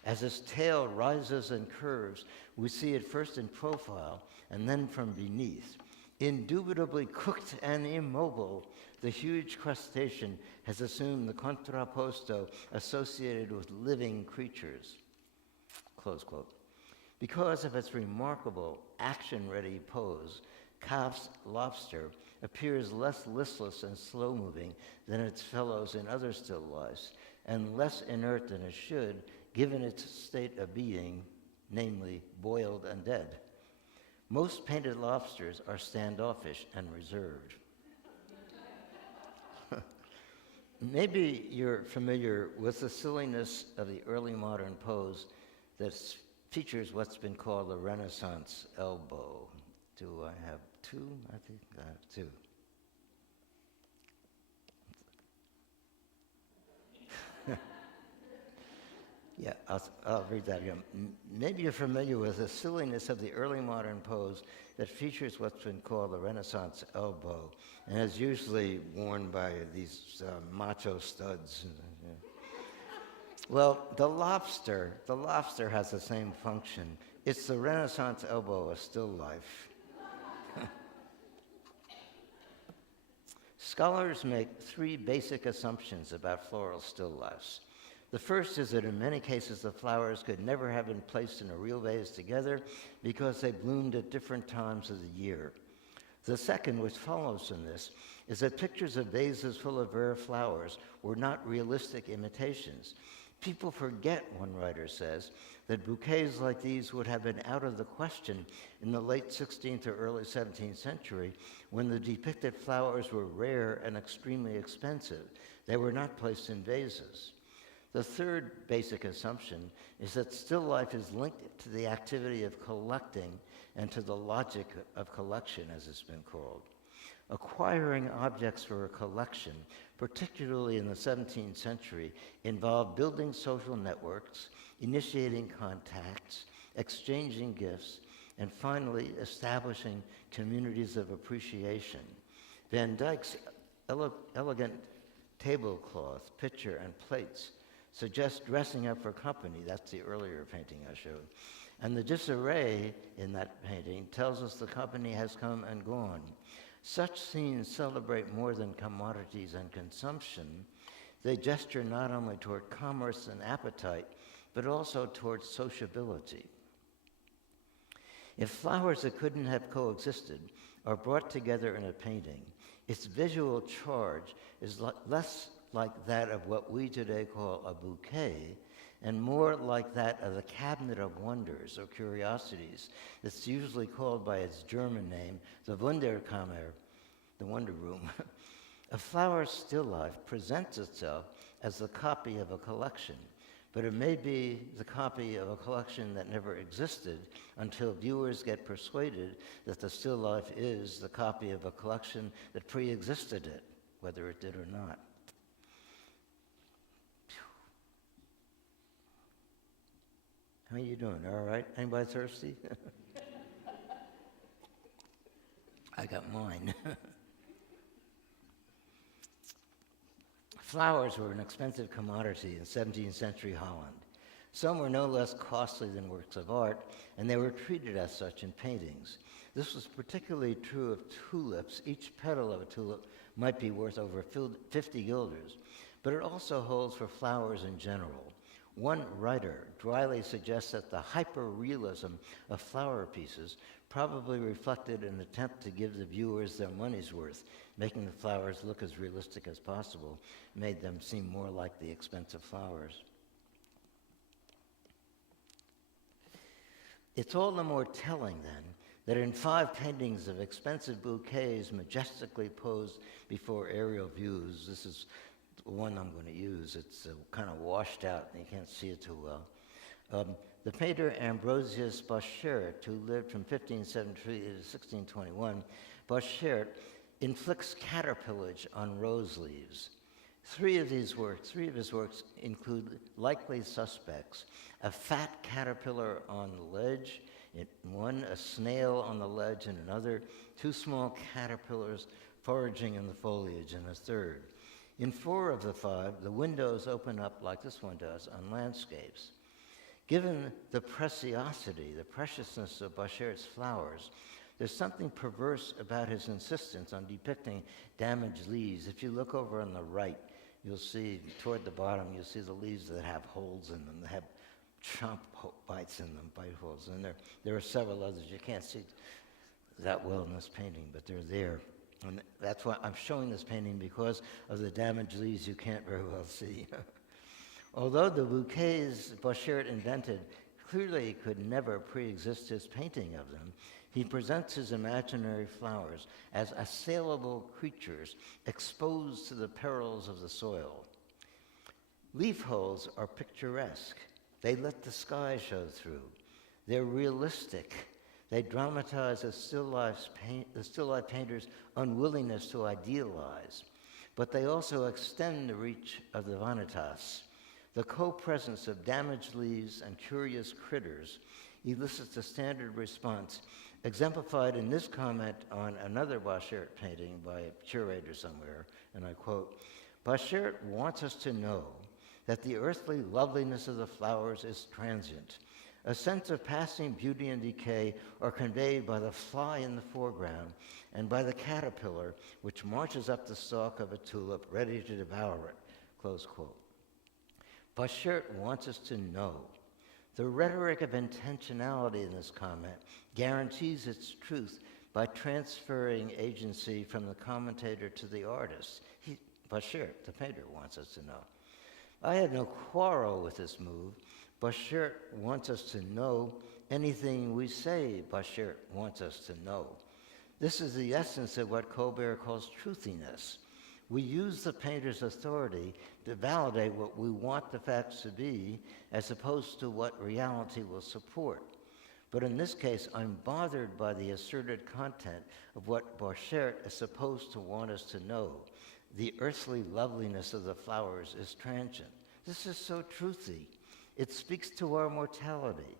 As its tail rises and curves, we see it first in profile and then from beneath. Indubitably cooked and immobile, the huge crustacean has assumed the contrapposto associated with living creatures. Close quote. Because of its remarkable action-ready pose, Kaef's lobster appears less listless and slow-moving than its fellows in other still lifes, and less inert than it should, given its state of being, namely boiled and dead. Most painted lobsters are standoffish and reserved. Maybe you're familiar with the silliness of the early modern pose that features what's been called a Renaissance elbow. Do I have two? I think I have two. Yeah, I'll read that again. Maybe you're familiar with the silliness of the early modern pose that features what's been called the Renaissance elbow, and is usually worn by these macho studs. Well, the lobster has the same function. It's the Renaissance elbow of still life. Scholars make three basic assumptions about floral still lifes. The first is that in many cases the flowers could never have been placed in a real vase together because they bloomed at different times of the year. The second, which follows from this, is that pictures of vases full of rare flowers were not realistic imitations. People forget, one writer says, that bouquets like these would have been out of the question in the late 16th or early 17th century when the depicted flowers were rare and extremely expensive. They were not placed in vases. The third basic assumption is that still life is linked to the activity of collecting and to the logic of collection, as it's been called. Acquiring objects for a collection, particularly in the 17th century, involved building social networks, initiating contacts, exchanging gifts, and finally establishing communities of appreciation. Van Dyck's elegant tablecloth, pitcher, and plates suggest dressing up for company. That's the earlier painting I showed. And the disarray in that painting tells us the company has come and gone. Such scenes celebrate more than commodities and consumption. They gesture not only toward commerce and appetite, but also toward sociability. If flowers that couldn't have coexisted are brought together in a painting, its visual charge is less like that of what we today call a bouquet, and more like that of the cabinet of wonders or curiosities that's usually called by its German name, the Wunderkammer, the wonder room. A flower still life presents itself as the copy of a collection, but it may be the copy of a collection that never existed until viewers get persuaded that the still life is the copy of a collection that pre-existed it, whether it did or not. How are you doing? All right? Anybody thirsty? I got mine. Flowers were an expensive commodity in 17th century Holland. Some were no less costly than works of art, and they were treated as such in paintings. This was particularly true of tulips. Each petal of a tulip might be worth over 50 guilders, but it also holds for flowers in general. One writer dryly suggests that the hyper-realism of flower pieces probably reflected an attempt to give the viewers their money's worth, making the flowers look as realistic as possible, made them seem more like the expensive flowers. It's all the more telling, then, that in 5 paintings of expensive bouquets majestically posed before aerial views, this is the one I'm going to use. It's kind of washed out, and you can't see it too well. The painter Ambrosius Boschert, who lived from 1573 to 1621, Boschert inflicts caterpillage on rose leaves. Three of his works include likely suspects: a fat caterpillar on the ledge, one, a snail on the ledge, and another, 2 small caterpillars foraging in the foliage, and a third. In 4 of the 5, the windows open up like this one does on landscapes. Given the preciosity, the preciousness of Boschert's flowers, there's something perverse about his insistence on depicting damaged leaves. If you look over on the right, you'll see, toward the bottom, you'll see the leaves that have holes in them, that have chomp bites in them, bite holes. And there are several others. You can't see that well in this painting, but they're there. And that's why I'm showing this painting, because of the damaged leaves you can't very well see. Although the bouquets Boschert invented clearly could never pre-exist his painting of them, he presents his imaginary flowers as assailable creatures exposed to the perils of the soil. Leaf holes are picturesque. They let the sky show through. They're realistic. They dramatize the still life painter's unwillingness to idealize. But they also extend the reach of the vanitas. The co-presence of damaged leaves and curious critters elicits a standard response, exemplified in this comment on another Berger painting by a curator somewhere, and I quote, "Berger wants us to know that the earthly loveliness of the flowers is transient. A sense of passing beauty and decay are conveyed by the fly in the foreground and by the caterpillar which marches up the stalk of a tulip ready to devour it." Close quote. Berger wants us to know. The rhetoric of intentionality in this comment guarantees its truth by transferring agency from the commentator to the artist. Berger, the painter, wants us to know. I had no quarrel with this move. Berger wants us to know anything we say Berger wants us to know. This is the essence of what Colbert calls truthiness. We use the painter's authority to validate what we want the facts to be, as opposed to what reality will support. But in this case, I'm bothered by the asserted content of what Berger is supposed to want us to know. The earthly loveliness of the flowers is transient. This is so truthy. It speaks to our mortality.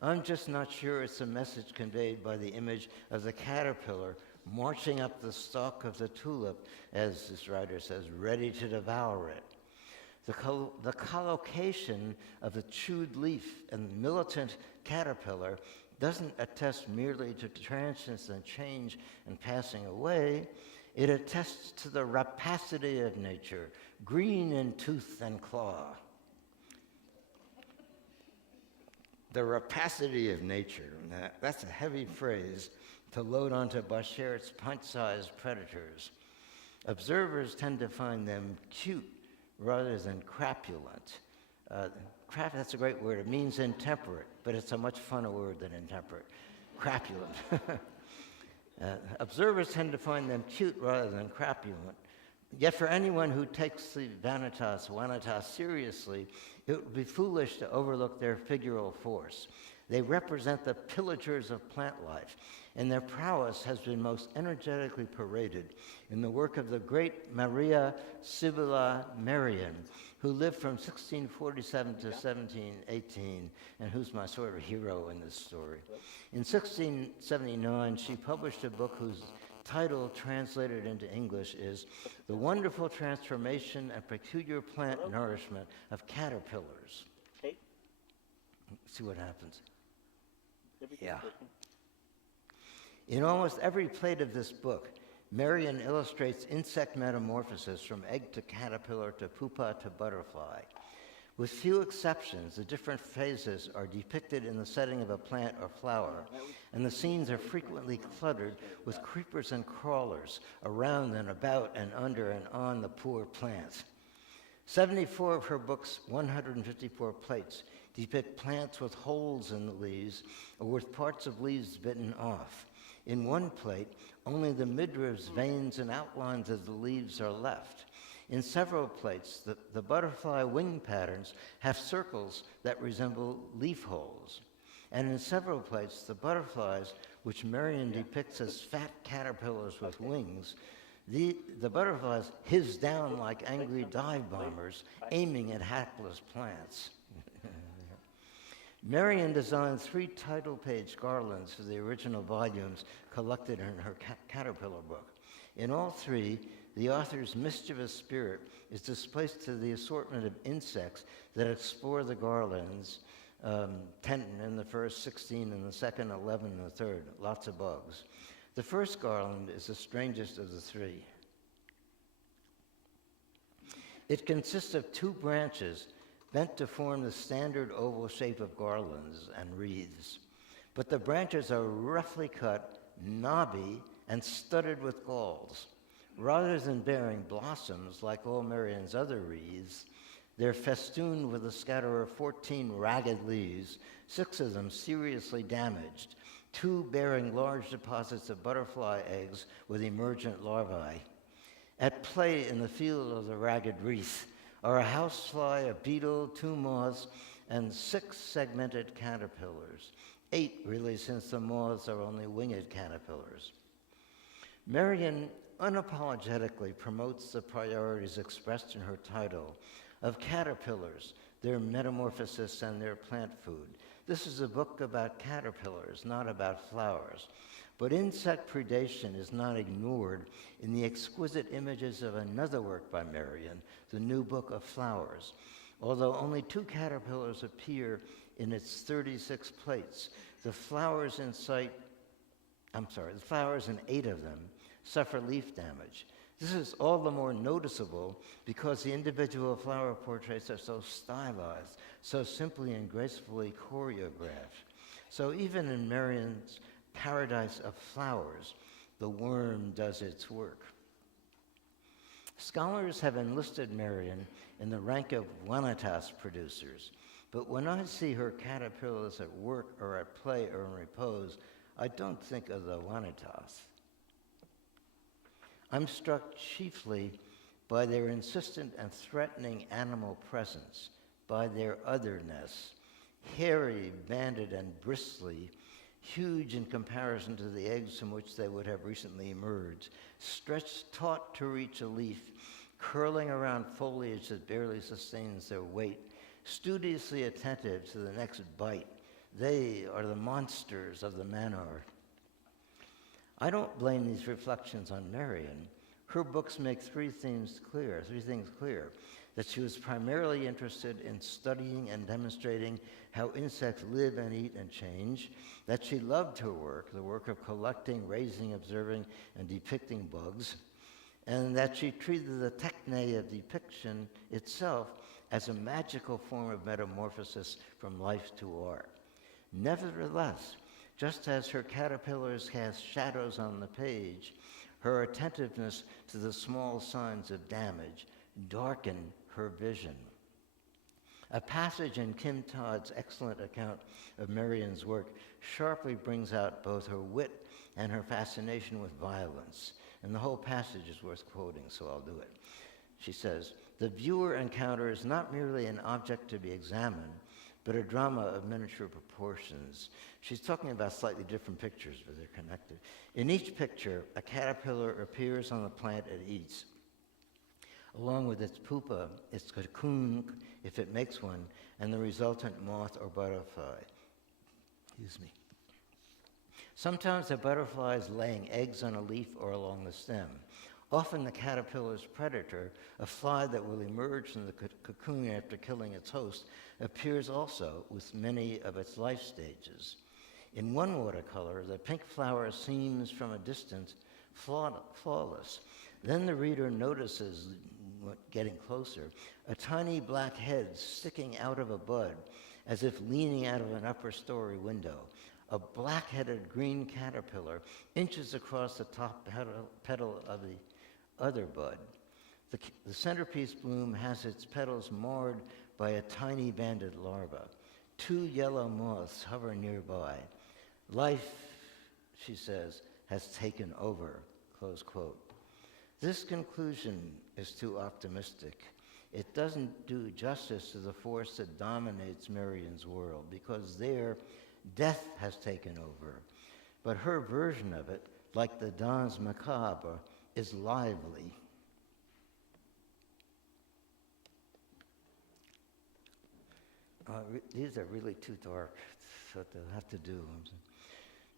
I'm just not sure it's a message conveyed by the image of the caterpillar marching up the stalk of the tulip, as this writer says, ready to devour it. The collocation of the chewed leaf and the militant caterpillar doesn't attest merely to transience and change and passing away. It attests to the rapacity of nature, green in tooth and claw. The rapacity of nature, that's a heavy phrase to load onto Berger's punch-sized predators. Observers tend to find them cute rather than crapulent. That's a great word. It means intemperate, but it's a much funner word than intemperate. Crapulent. Observers tend to find them cute rather than crapulent. Yet for anyone who takes the vanitas seriously, it would be foolish to overlook their figural force. They represent the pillagers of plant life, and their prowess has been most energetically paraded in the work of the great Maria Sibylla Merian, who lived from 1647 to 1718, and who's my sort of hero in this story. In 1679, she published a book whose title, translated into English, is The Wonderful Transformation and Peculiar Plant Nourishment of Caterpillars. Okay. See what happens. Yeah. In almost every plate of this book, Merian illustrates insect metamorphosis from egg to caterpillar to pupa to butterfly. With few exceptions, the different phases are depicted in the setting of a plant or flower, and the scenes are frequently cluttered with creepers and crawlers around and about and under and on the poor plants. 74 of her book's 154 plates depict plants with holes in the leaves or with parts of leaves bitten off. In one plate, only the midribs, veins, and outlines of the leaves are left. In several plates, the butterfly wing patterns have circles that resemble leaf holes. And in several plates, the butterflies, which Merian depicts as fat caterpillars with wings, the butterflies hiss down like angry dive bombers, aiming at hapless plants. Merian designed 3 title-page garlands for the original volumes collected in her caterpillar book. In all 3, the author's mischievous spirit is displaced to the assortment of insects that explore the garlands, 10 in the first, 16 in the second, 11 in the third, lots of bugs. The first garland is the strangest of the 3. It consists of 2 branches bent to form the standard oval shape of garlands and wreaths. But the branches are roughly cut, knobby, and studded with galls. Rather than bearing blossoms like all Merian's other wreaths, they're festooned with a scatter of 14 ragged leaves, 6 of them seriously damaged, 2 bearing large deposits of butterfly eggs with emergent larvae. At play in the field of the ragged wreath are a housefly, a beetle, 2 moths, and 6 segmented caterpillars. 8 really, since the moths are only winged caterpillars. Marion unapologetically promotes the priorities expressed in her title of caterpillars, their metamorphosis, and their plant food. This is a book about caterpillars, not about flowers. But insect predation is not ignored in the exquisite images of another work by Marion, the New Book of Flowers. Although only 2 caterpillars appear in its 36 plates, the flowers in 8 of them suffer leaf damage. This is all the more noticeable because the individual flower portraits are so stylized, so simply and gracefully choreographed. So even in Marion's paradise of flowers, the worm does its work. Scholars have enlisted Marion in the rank of vanitas producers, but when I see her caterpillars at work or at play or in repose, I don't think of the vanitas. I'm struck chiefly by their insistent and threatening animal presence, by their otherness, hairy, banded, and bristly, huge in comparison to the eggs from which they would have recently emerged, stretched taut to reach a leaf, curling around foliage that barely sustains their weight, studiously attentive to the next bite. They are the monsters of the manor. I don't blame these reflections on Marion. Her books make three things clear. That she was primarily interested in studying and demonstrating how insects live and eat and change, that she loved her work, the work of collecting, raising, observing, and depicting bugs, and that she treated the techne of depiction itself as a magical form of metamorphosis from life to art. Nevertheless, just as her caterpillars cast shadows on the page, her attentiveness to the small signs of damage darkened her vision. A passage in Kim Todd's excellent account of Marion's work sharply brings out both her wit and her fascination with violence. And the whole passage is worth quoting, so I'll do it. She says, "The viewer encounters not merely an object to be examined, but a drama of miniature proportions." She's talking about slightly different pictures, but they're connected. In each picture, a caterpillar appears on the plant it eats, along with its pupa, its cocoon, if it makes one, and the resultant moth or butterfly. Sometimes the butterfly is laying eggs on a leaf or along the stem. Often the caterpillar's predator, a fly that will emerge from the cocoon after killing its host, appears also with many of its life stages. In one watercolor, the pink flower seems from a distance flawless. Then the reader notices, getting closer, a tiny black head sticking out of a bud, as if leaning out of an upper story window. A black-headed green caterpillar inches across the top petal of the other bud. The centerpiece bloom has its petals marred by a tiny banded larva. 2 yellow moths hover nearby. Life, she says, has taken over, close quote. This conclusion is too optimistic. It doesn't do justice to the force that dominates Marion's world, because there, death has taken over. But her version of it, like the Danse Macabre, is lively. These are really too dark, so what they'll have to do.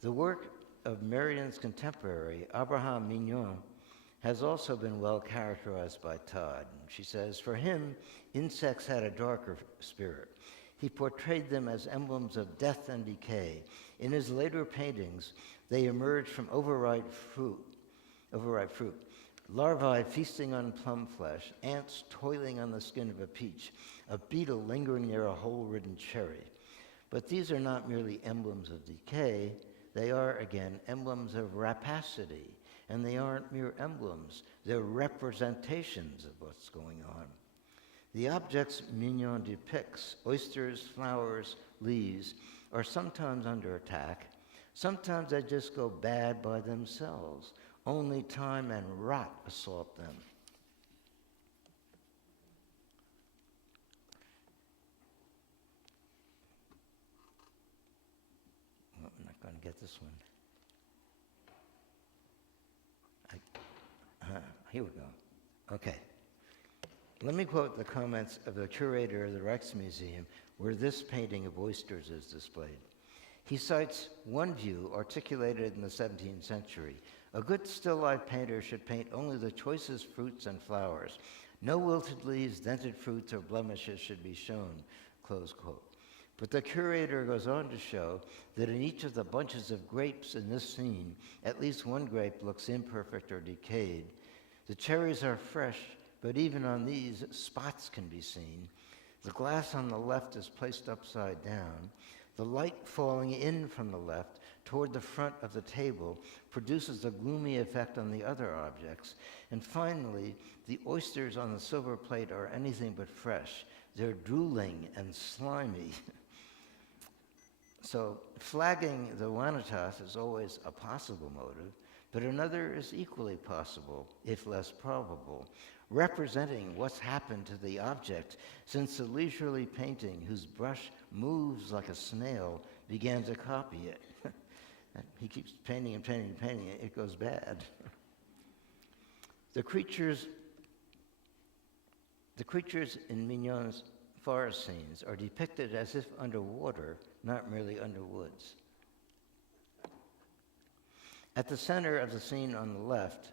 The work of Marion's contemporary, Abraham Mignon, has also been well characterized by Todd. She says, for him, insects had a darker spirit. He portrayed them as emblems of death and decay. In his later paintings, they emerged from overripe fruit. Larvae feasting on plum flesh, ants toiling on the skin of a peach, a beetle lingering near a hole-ridden cherry. But these are not merely emblems of decay. They are, again, emblems of rapacity. And they aren't mere emblems. They're representations of what's going on. The objects Mignon depicts, oysters, flowers, leaves, are sometimes under attack. Sometimes they just go bad by themselves. Only time and rot assault them. get this one. Here we go. Okay. Let me quote the comments of the curator of the Rijksmuseum, where this painting of oysters is displayed. He cites one view articulated in the 17th century. A good still life painter should paint only the choicest fruits and flowers. No wilted leaves, dented fruits, or blemishes should be shown, close quote. But the curator goes on to show that in each of the bunches of grapes in this scene, at least one grape looks imperfect or decayed. The cherries are fresh, but even on these, spots can be seen. The glass on the left is placed upside down. The light falling in from the left toward the front of the table produces a gloomy effect on the other objects. And finally, the oysters on the silver plate are anything but fresh. They're drooling and slimy. So flagging the vanitas is always a possible motive, but another is equally possible, if less probable, representing what's happened to the object since the leisurely painting, whose brush moves like a snail, began to copy it. He keeps painting and painting and painting it. It goes bad. The creatures in Mignon's forest scenes are depicted as if underwater, not merely under woods. At the center of the scene on the left,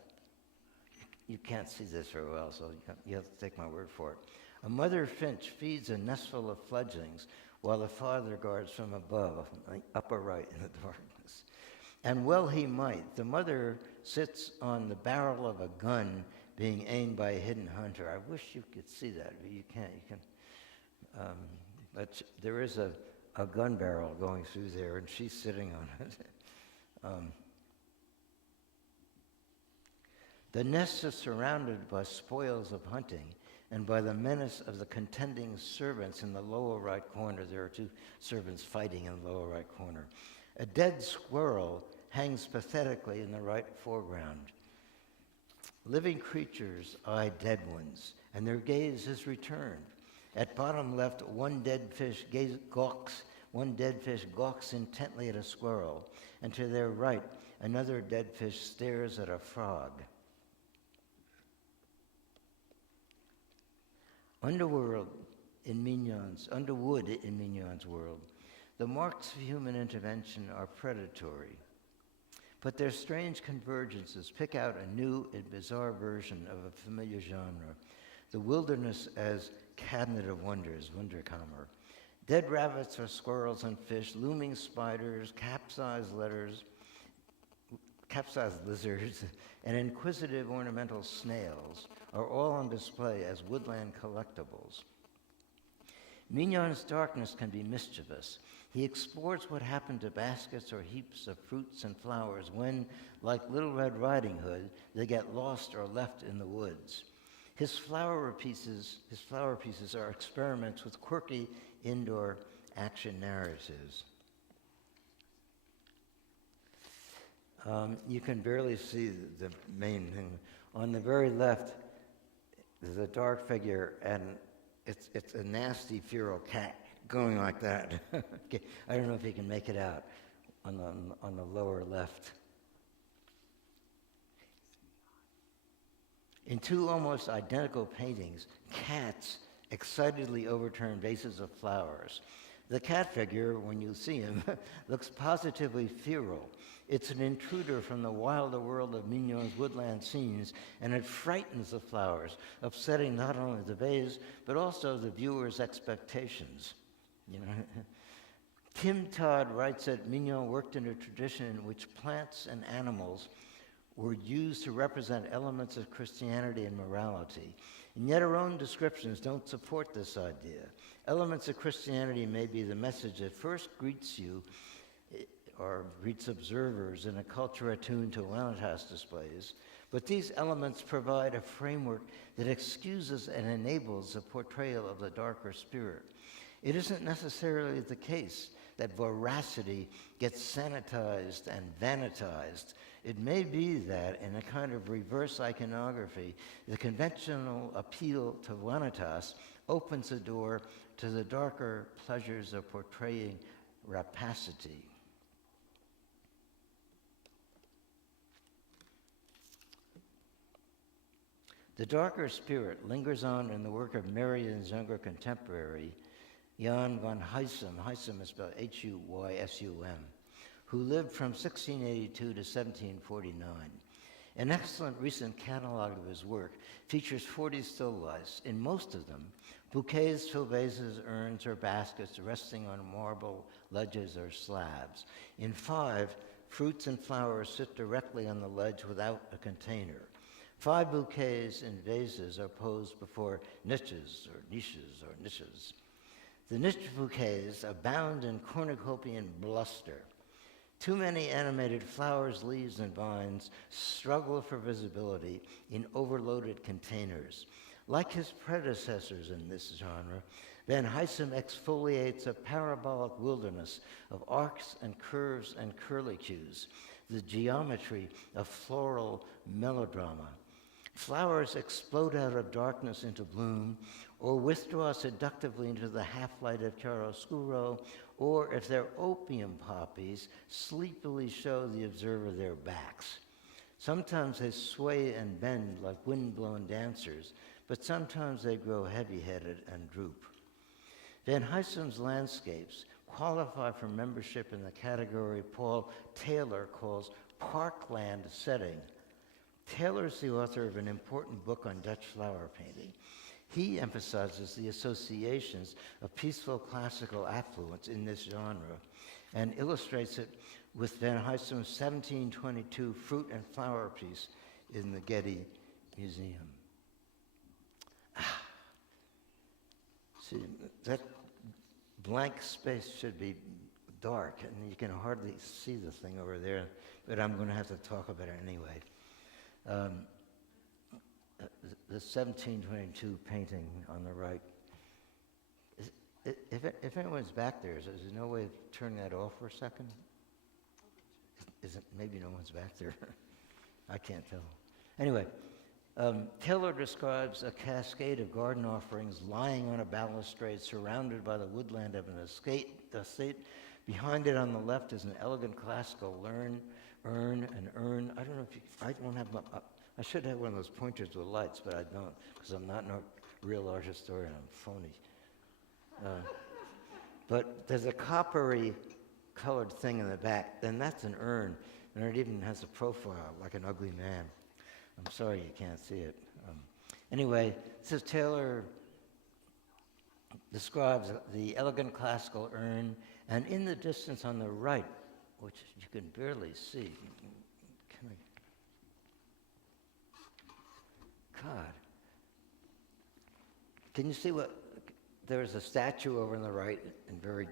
you can't see this very well, so you have to take my word for it. A mother finch feeds a nestful of fledglings while the father guards from above, upper right in the darkness. And well he might. The mother sits on the barrel of a gun being aimed by a hidden hunter. I wish you could see that, but you can't. But there is a gun barrel going through there, and she's sitting on it. The nest is surrounded by spoils of hunting and by the menace of the contending servants in the lower right corner. There are two servants fighting in the lower right corner. A dead squirrel hangs pathetically in the right foreground. Living creatures eye dead ones, and their gaze is returned. At bottom left, one dead fish gawks intently at a squirrel, and to their right, another dead fish stares at a frog. Underwood in Mignon's world, the marks of human intervention are predatory, but their strange convergences pick out a new and bizarre version of a familiar genre, the wilderness as cabinet of wonders, Wunderkammer. Dead rabbits or squirrels and fish, looming spiders, capsized lizards, and inquisitive ornamental snails are all on display as woodland collectibles. Mignon's darkness can be mischievous. He explores what happened to baskets or heaps of fruits and flowers when, like Little Red Riding Hood, they get lost or left in the woods. His flower pieces are experiments with quirky indoor action narratives. You can barely see the main thing. On the very left, there's a dark figure, and it's a nasty feral cat going like that. Okay, I don't know if you can make it out on the lower left. In two almost identical paintings, cats excitedly overturn vases of flowers. The cat figure, when you see him, looks positively feral. It's an intruder from the wilder world of Mignon's woodland scenes, and it frightens the flowers, upsetting not only the vase, but also the viewer's expectations. Tim Todd writes that Mignon worked in a tradition in which plants and animals were used to represent elements of Christianity and morality. And yet our own descriptions don't support this idea. Elements of Christianity may be the message that first greets you or greets observers in a culture attuned to Vanitas displays, but these elements provide a framework that excuses and enables the portrayal of the darker spirit. It isn't necessarily the case that veracity gets sanitized and vanitized. It may be that, in a kind of reverse iconography, the conventional appeal to vanitas opens the door to the darker pleasures of portraying rapacity. The darker spirit lingers on in the work of Merian's younger contemporary, Jan van Huysum, Huysum is spelled Huysum, who lived from 1682 to 1749. An excellent recent catalog of his work features 40 still lifes. In most of them, bouquets fill vases, urns, or baskets resting on marble ledges or slabs. In 5, fruits and flowers sit directly on the ledge without a container. 5 bouquets in vases are posed before niches. The niche bouquets abound in cornucopian bluster. Too many animated flowers, leaves, and vines struggle for visibility in overloaded containers. Like his predecessors in this genre, Van Huysum exfoliates a parabolic wilderness of arcs and curves and curlicues, the geometry of floral melodrama. Flowers explode out of darkness into bloom, or withdraw seductively into the half-light of chiaroscuro, or if they're opium poppies, sleepily show the observer their backs. Sometimes they sway and bend like wind-blown dancers, but sometimes they grow heavy-headed and droop. Van Huysum's landscapes qualify for membership in the category Paul Taylor calls parkland setting. Taylor's the author of an important book on Dutch flower painting. He emphasizes the associations of peaceful classical affluence in this genre and illustrates it with Van Huysum's 1722 fruit and flower piece in the Getty Museum. See, that blank space should be dark, and you can hardly see the thing over there, but I'm going to have to talk about it anyway. The 1722 painting on the right, if anyone's back there, is there no way of turning that off for a second? Maybe no one's back there. I can't tell. Anyway, Taylor describes a cascade of garden offerings lying on a balustrade surrounded by the woodland of an estate. Behind it on the left is an elegant classical urn. I don't know if I don't have I should have one of those pointers with lights, but I don't, because I'm not a real art historian. I'm phony. But there's a coppery colored thing in the back, and that's an urn, and it even has a profile like an ugly man. I'm sorry you can't see it. Anyway, this is Taylor describes the elegant classical urn, and in the distance on the right, which you can barely see, God, can you see what, there's a statue over on the right, and very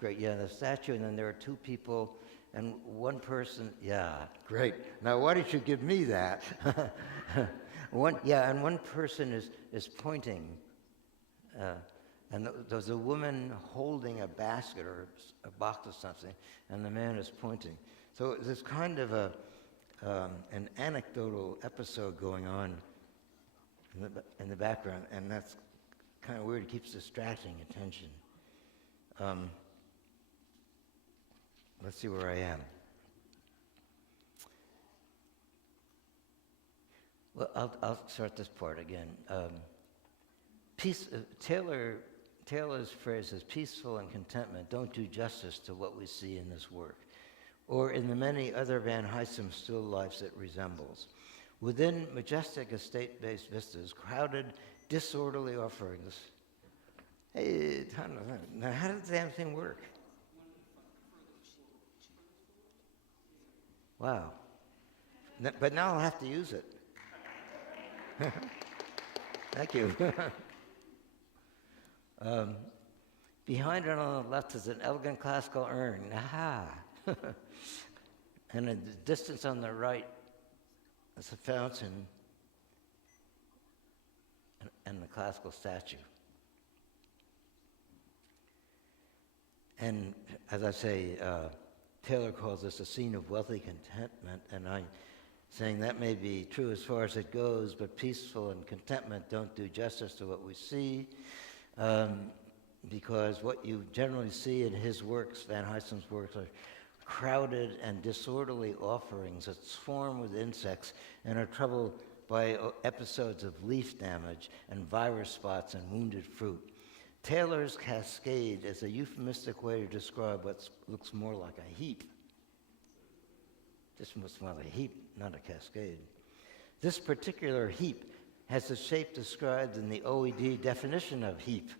great, yeah, the statue, and then there are 2 people, and one person, yeah, great. Now, why did you give me that? One person is pointing, and there's a woman holding a basket or a box of something, and the man is pointing. So there's kind of an anecdotal episode going on in the background, and that's kind of weird. It keeps distracting attention. Let's see where I am. Well, I'll start this part again. Taylor's phrase is peaceful and contentment don't do justice to what we see in this work, or in the many other Van Huysum still lifes it resembles. Within majestic estate-based vistas, crowded, disorderly offerings. Hey, now how does the damn thing work? Wow. But now I'll have to use it. Thank you. Behind it on the left is an elegant classical urn. Aha! And in the distance on the right is a fountain and the classical statue. And as I say, Taylor calls this a scene of wealthy contentment, and I'm saying that may be true as far as it goes, but peaceful and contentment don't do justice to what we see, because what you generally see in his works, Van Huysum's works, are crowded and disorderly offerings that swarm with insects and are troubled by episodes of leaf damage and virus spots and wounded fruit. Taylor's cascade is a euphemistic way to describe what looks more like a heap. This looks more like a heap, not a cascade. This particular heap has the shape described in the OED definition of heap,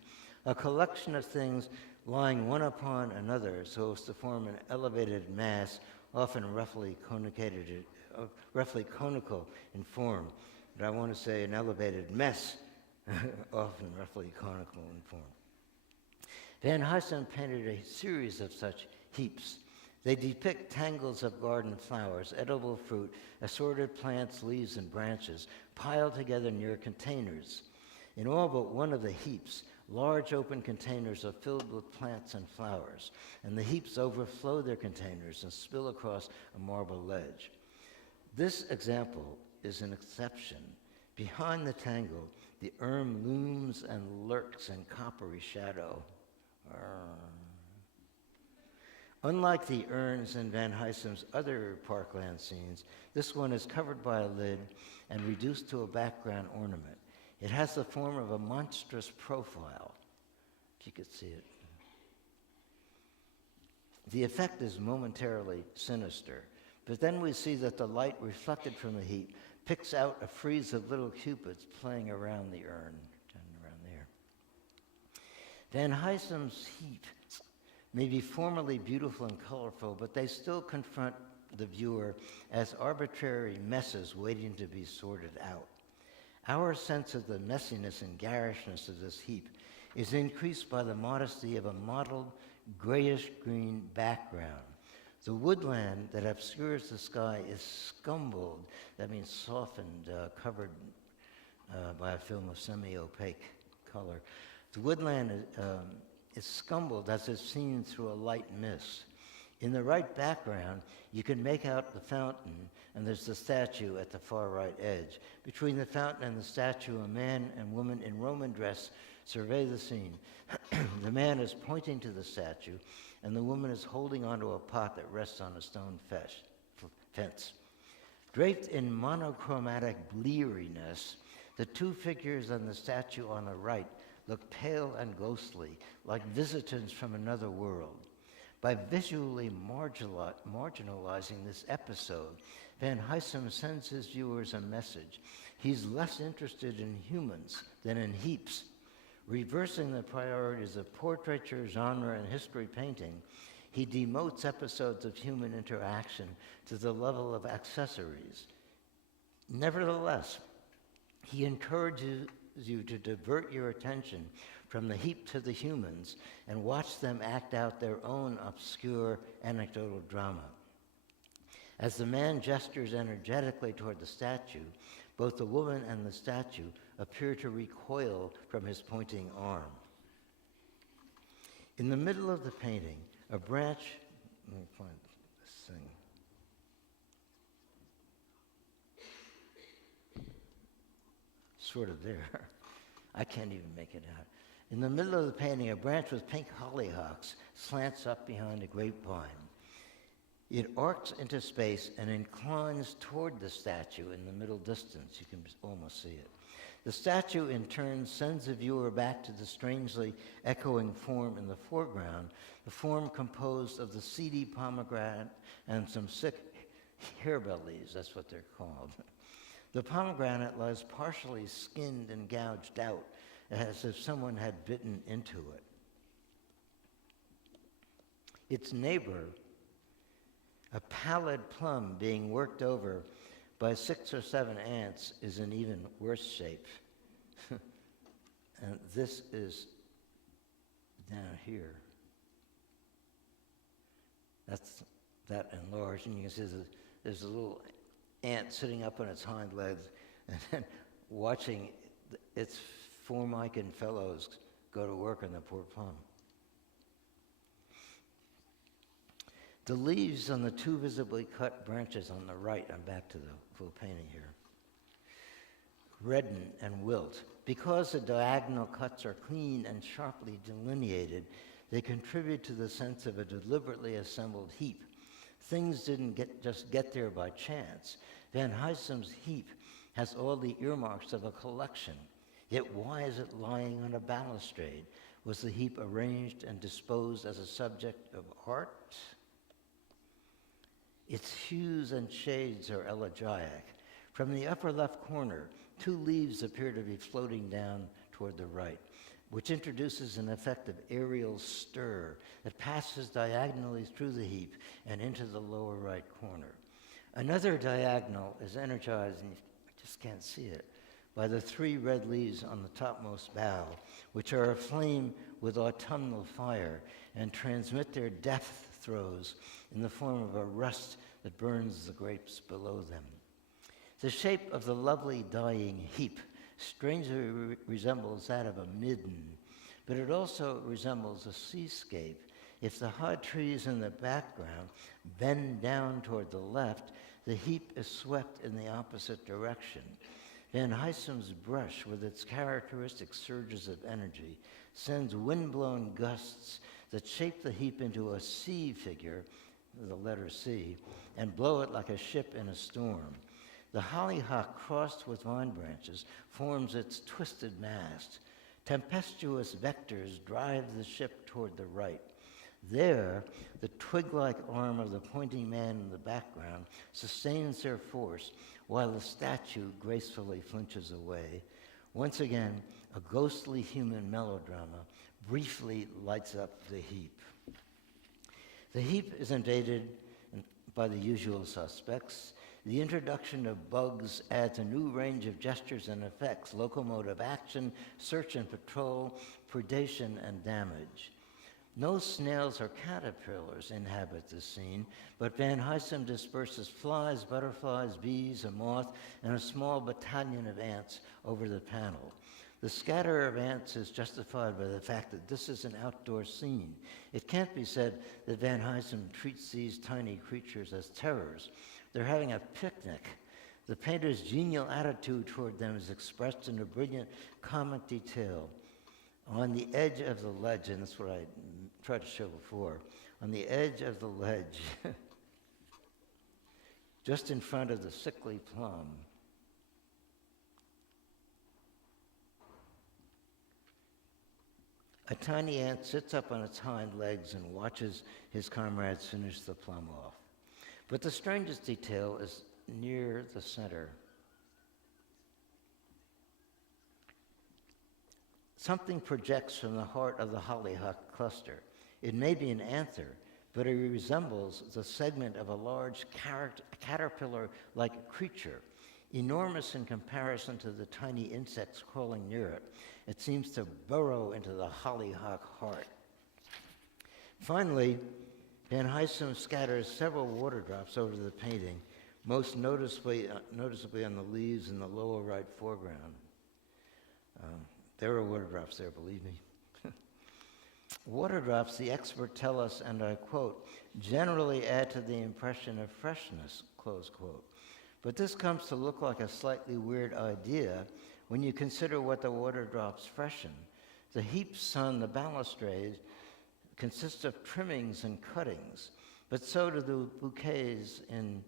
a collection of things lying one upon another so as to form an elevated mass, often roughly conical in form. But I want to say an elevated mess, often roughly conical in form. Van Huysum painted a series of such heaps. They depict tangles of garden flowers, edible fruit, assorted plants, leaves, and branches, piled together near containers. In all but one of the heaps, large open containers are filled with plants and flowers, and the heaps overflow their containers and spill across a marble ledge. This example is an exception. Behind the tangle, the looms and lurks in coppery shadow. Unlike the urns in Van Huysum's other parkland scenes, this one is covered by a lid and reduced to a background ornament. It has the form of a monstrous profile, if you could see it. The effect is momentarily sinister, but then we see that the light reflected from the heap picks out a frieze of little cupids playing around the urn, around there. Van Huysum's heap may be formally beautiful and colorful, but they still confront the viewer as arbitrary messes waiting to be sorted out. Our sense of the messiness and garishness of this heap is increased by the modesty of a mottled, grayish-green background. The woodland that obscures the sky is scumbled, that means softened, covered by a film of semi-opaque color. The woodland is scumbled as if seen through a light mist. In the right background, you can make out the fountain, and there's the statue at the far right edge. Between the fountain and the statue, a man and woman in Roman dress survey the scene. The man is pointing to the statue, and the woman is holding onto a pot that rests on a stone fence. Draped in monochromatic bleariness, the two figures on the statue on the right look pale and ghostly, like visitants from another world. By visually marginalizing this episode, Van Huysum sends his viewers a message. He's less interested in humans than in heaps. Reversing the priorities of portraiture, genre, and history painting, he demotes episodes of human interaction to the level of accessories. Nevertheless, he encourages you to divert your attention from the heap to the humans and watch them act out their own obscure anecdotal drama. As the man gestures energetically toward the statue, both the woman and the statue appear to recoil from his pointing arm. In the middle of the painting, a branch, let me find this thing. Sort of there. I can't even make it out. In the middle of the painting, a branch with pink hollyhocks slants up behind a grapevine. It arcs into space and inclines toward the statue in the middle distance. You can almost see it. The statue, in turn, sends the viewer back to the strangely echoing form in the foreground, the form composed of the seedy pomegranate and some sick harebell leaves. That's what they're called. The pomegranate lies partially skinned and gouged out, as if someone had bitten into it. Its neighbor, a pallid plum being worked over by 6 or 7 ants, is in even worse shape. And this is down here. That's that enlarged, and you can see there's a little ant sitting up on its hind legs and then watching its Formican fellows go to work on the poor plum. The leaves on the 2 visibly cut branches on the right, I'm back to the full painting here, redden and wilt. Because the diagonal cuts are clean and sharply delineated, they contribute to the sense of a deliberately assembled heap. Things didn't just get there by chance. Van Huysum's heap has all the earmarks of a collection. Yet why is it lying on a balustrade? Was the heap arranged and disposed as a subject of art? Its hues and shades are elegiac. From the upper left corner, 2 leaves appear to be floating down toward the right, which introduces an effect of aerial stir that passes diagonally through the heap and into the lower right corner. Another diagonal is energized, and I just can't see it, by the 3 red leaves on the topmost bough, which are aflame with autumnal fire and transmit their death throes in the form of a rust that burns the grapes below them. The shape of the lovely dying heap strangely resembles that of a midden, but it also resembles a seascape. If the high trees in the background bend down toward the left, the heap is swept in the opposite direction. Van Huysum's brush, with its characteristic surges of energy, sends wind-blown gusts that shape the heap into a C figure, the letter C, and blow it like a ship in a storm. The hollyhock crossed with vine branches forms its twisted mast. Tempestuous vectors drive the ship toward the right. There, the twig-like arm of the pointing man in the background sustains their force while the statue gracefully flinches away. Once again, a ghostly human melodrama briefly lights up the heap. The heap is invaded by the usual suspects. The introduction of bugs adds a new range of gestures and effects: locomotive action, search and patrol, predation, and damage. No snails or caterpillars inhabit the scene, but Van Huysum disperses flies, butterflies, bees, a moth, and a small battalion of ants over the panel. The scatter of ants is justified by the fact that this is an outdoor scene. It can't be said that Van Huysum treats these tiny creatures as terrors. They're having a picnic. The painter's genial attitude toward them is expressed in a brilliant comic detail. On the edge of the ledge, and that's what I tried to show before, on the edge of the ledge, just in front of the sickly plum, a tiny ant sits up on its hind legs and watches his comrades finish the plum off. But the strangest detail is near the center. Something projects from the heart of the hollyhock cluster. It may be an anther, but it resembles the segment of a large caterpillar-like creature. Enormous in comparison to the tiny insects crawling near it, it seems to burrow into the hollyhock heart. Finally, Van Huysum scatters several water drops over the painting, most noticeably on the leaves in the lower right foreground. There are water drops there, believe me. Water drops, the experts tell us, and I quote, generally add to the impression of freshness, close quote. But this comes to look like a slightly weird idea when you consider what the water drops freshen. The heaps on the balustrade consist of trimmings and cuttings, but so do the bouquets in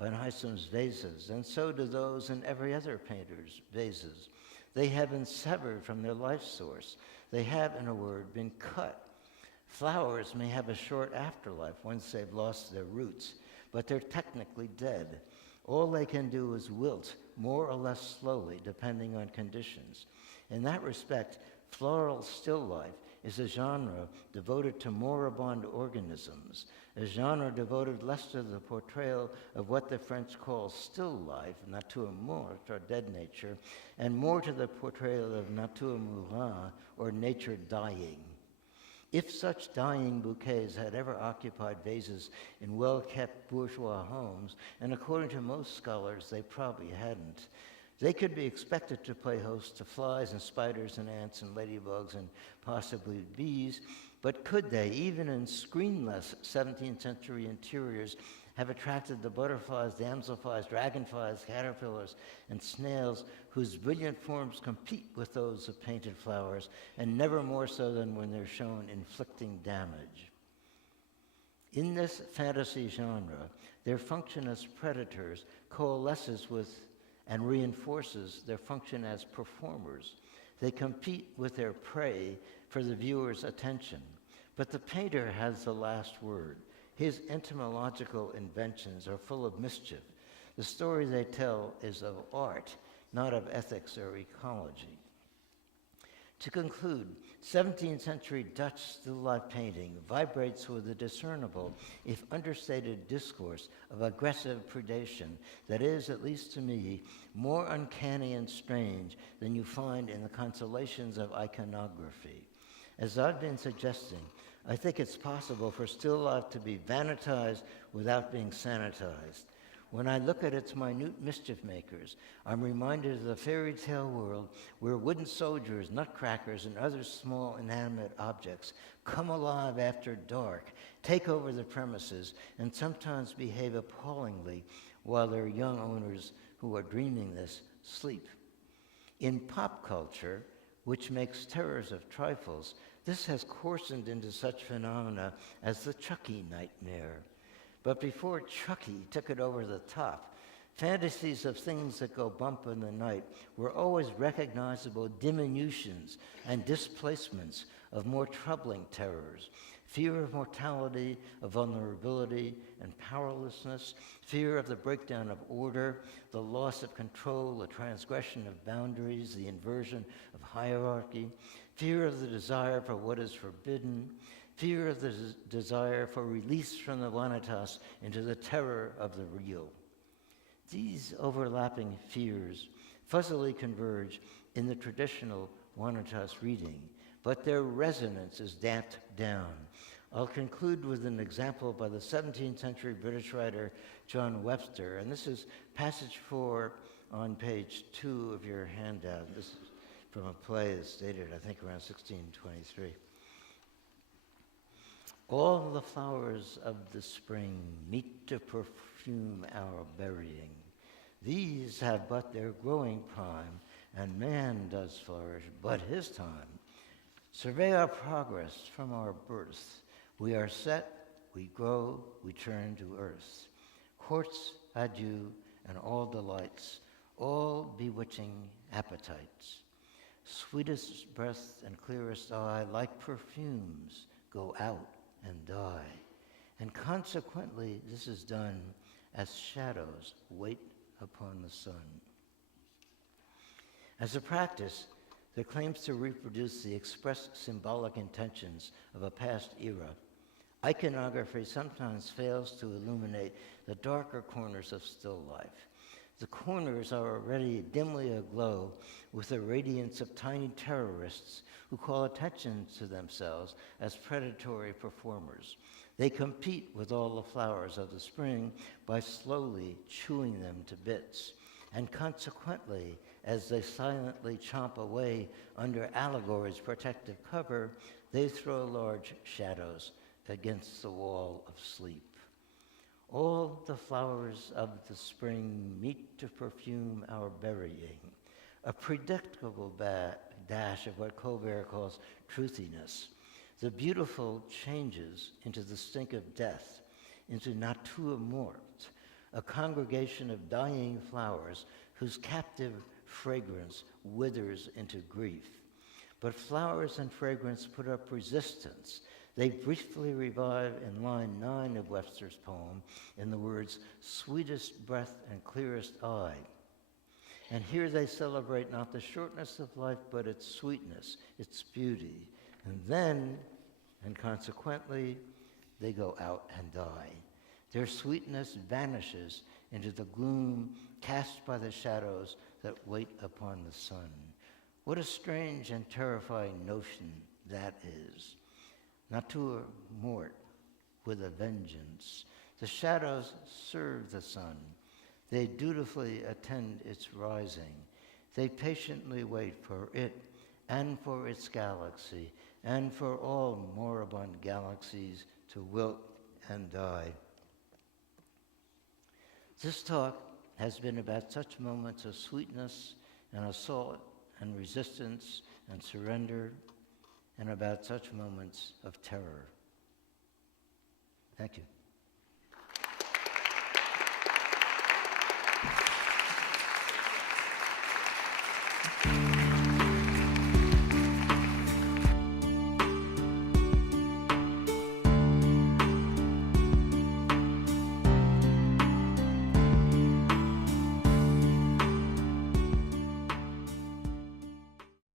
Van Huysum's vases, and so do those in every other painter's vases. They have been severed from their life source. They have, in a word, been cut. Flowers may have a short afterlife once they've lost their roots, but they're technically dead. All they can do is wilt, more or less slowly, depending on conditions. In that respect, floral still life is a genre devoted to moribund organisms, a genre devoted less to the portrayal of what the French call still life, nature morte, or dead nature, and more to the portrayal of nature mourante, or nature dying. If such dying bouquets had ever occupied vases in well-kept bourgeois homes, and according to most scholars, they probably hadn't, they could be expected to play host to flies and spiders and ants and ladybugs and possibly bees, but could they, even in screenless 17th century interiors, have attracted the butterflies, damselflies, dragonflies, caterpillars, and snails whose brilliant forms compete with those of painted flowers, and never more so than when they're shown inflicting damage? In this fantasy genre, their function as predators coalesces with and reinforces their function as performers. They compete with their prey for the viewer's attention. But the painter has the last word. His entomological inventions are full of mischief. The story they tell is of art, not of ethics or ecology. To conclude, 17th century Dutch still life painting vibrates with a discernible, if understated, discourse of aggressive predation that is, at least to me, more uncanny and strange than you find in the consolations of iconography. As I've been suggesting, I think it's possible for still life to be vanitized without being sanitized. When I look at its minute mischief makers, I'm reminded of the fairy tale world where wooden soldiers, nutcrackers, and other small inanimate objects come alive after dark, take over the premises, and sometimes behave appallingly while their young owners who are dreaming this sleep. In pop culture, which makes terrors of trifles, this has coarsened into such phenomena as the Chucky nightmare. But before Chucky took it over the top, fantasies of things that go bump in the night were always recognizable diminutions and displacements of more troubling terrors. Fear of mortality, of vulnerability and powerlessness, fear of the breakdown of order, the loss of control, the transgression of boundaries, the inversion of hierarchy, fear of the desire for what is forbidden, fear of the desire for release from the vanitas into the terror of the real. These overlapping fears fuzzily converge in the traditional vanitas reading, but their resonance is damped down. I'll conclude with an example by the 17th century British writer John Webster, and this is passage 4 on page 2 of your handout. This is from a play that's dated, I think, around 1623. All the flowers of the spring meet to perfume our burying. These have but their growing prime, and man does flourish but his time. Survey our progress from our birth. We are set, we grow, we turn to earth. Courts, adieu, and all delights, all bewitching appetites. Sweetest breath and clearest eye, like perfumes, go out and die. And consequently, this is done as shadows wait upon the sun. As a practice that claims to reproduce the expressed symbolic intentions of a past era, iconography sometimes fails to illuminate the darker corners of still life. The corners are already dimly aglow with the radiance of tiny terrorists who call attention to themselves as predatory performers. They compete with all the flowers of the spring by slowly chewing them to bits. And consequently, as they silently chomp away under allegory's protective cover, they throw large shadows against the wall of sleep. All the flowers of the spring meet to perfume our burying, a predictable dash of what Colbert calls truthiness. The beautiful changes into the stink of death, into natura mort, a congregation of dying flowers whose captive fragrance withers into grief. But flowers and fragrance put up resistance. They briefly revive in line 9 of Webster's poem in the words, sweetest breath and clearest eye. And here they celebrate not the shortness of life, but its sweetness, its beauty. And then, and consequently, they go out and die. Their sweetness vanishes into the gloom cast by the shadows that wait upon the sun. What a strange and terrifying notion that is. Natura mort with a vengeance. The shadows serve the sun. They dutifully attend its rising. They patiently wait for it and for its galaxy and for all moribund galaxies to wilt and die. This talk has been about such moments of sweetness and assault and resistance and surrender, and about such moments of terror. Thank you.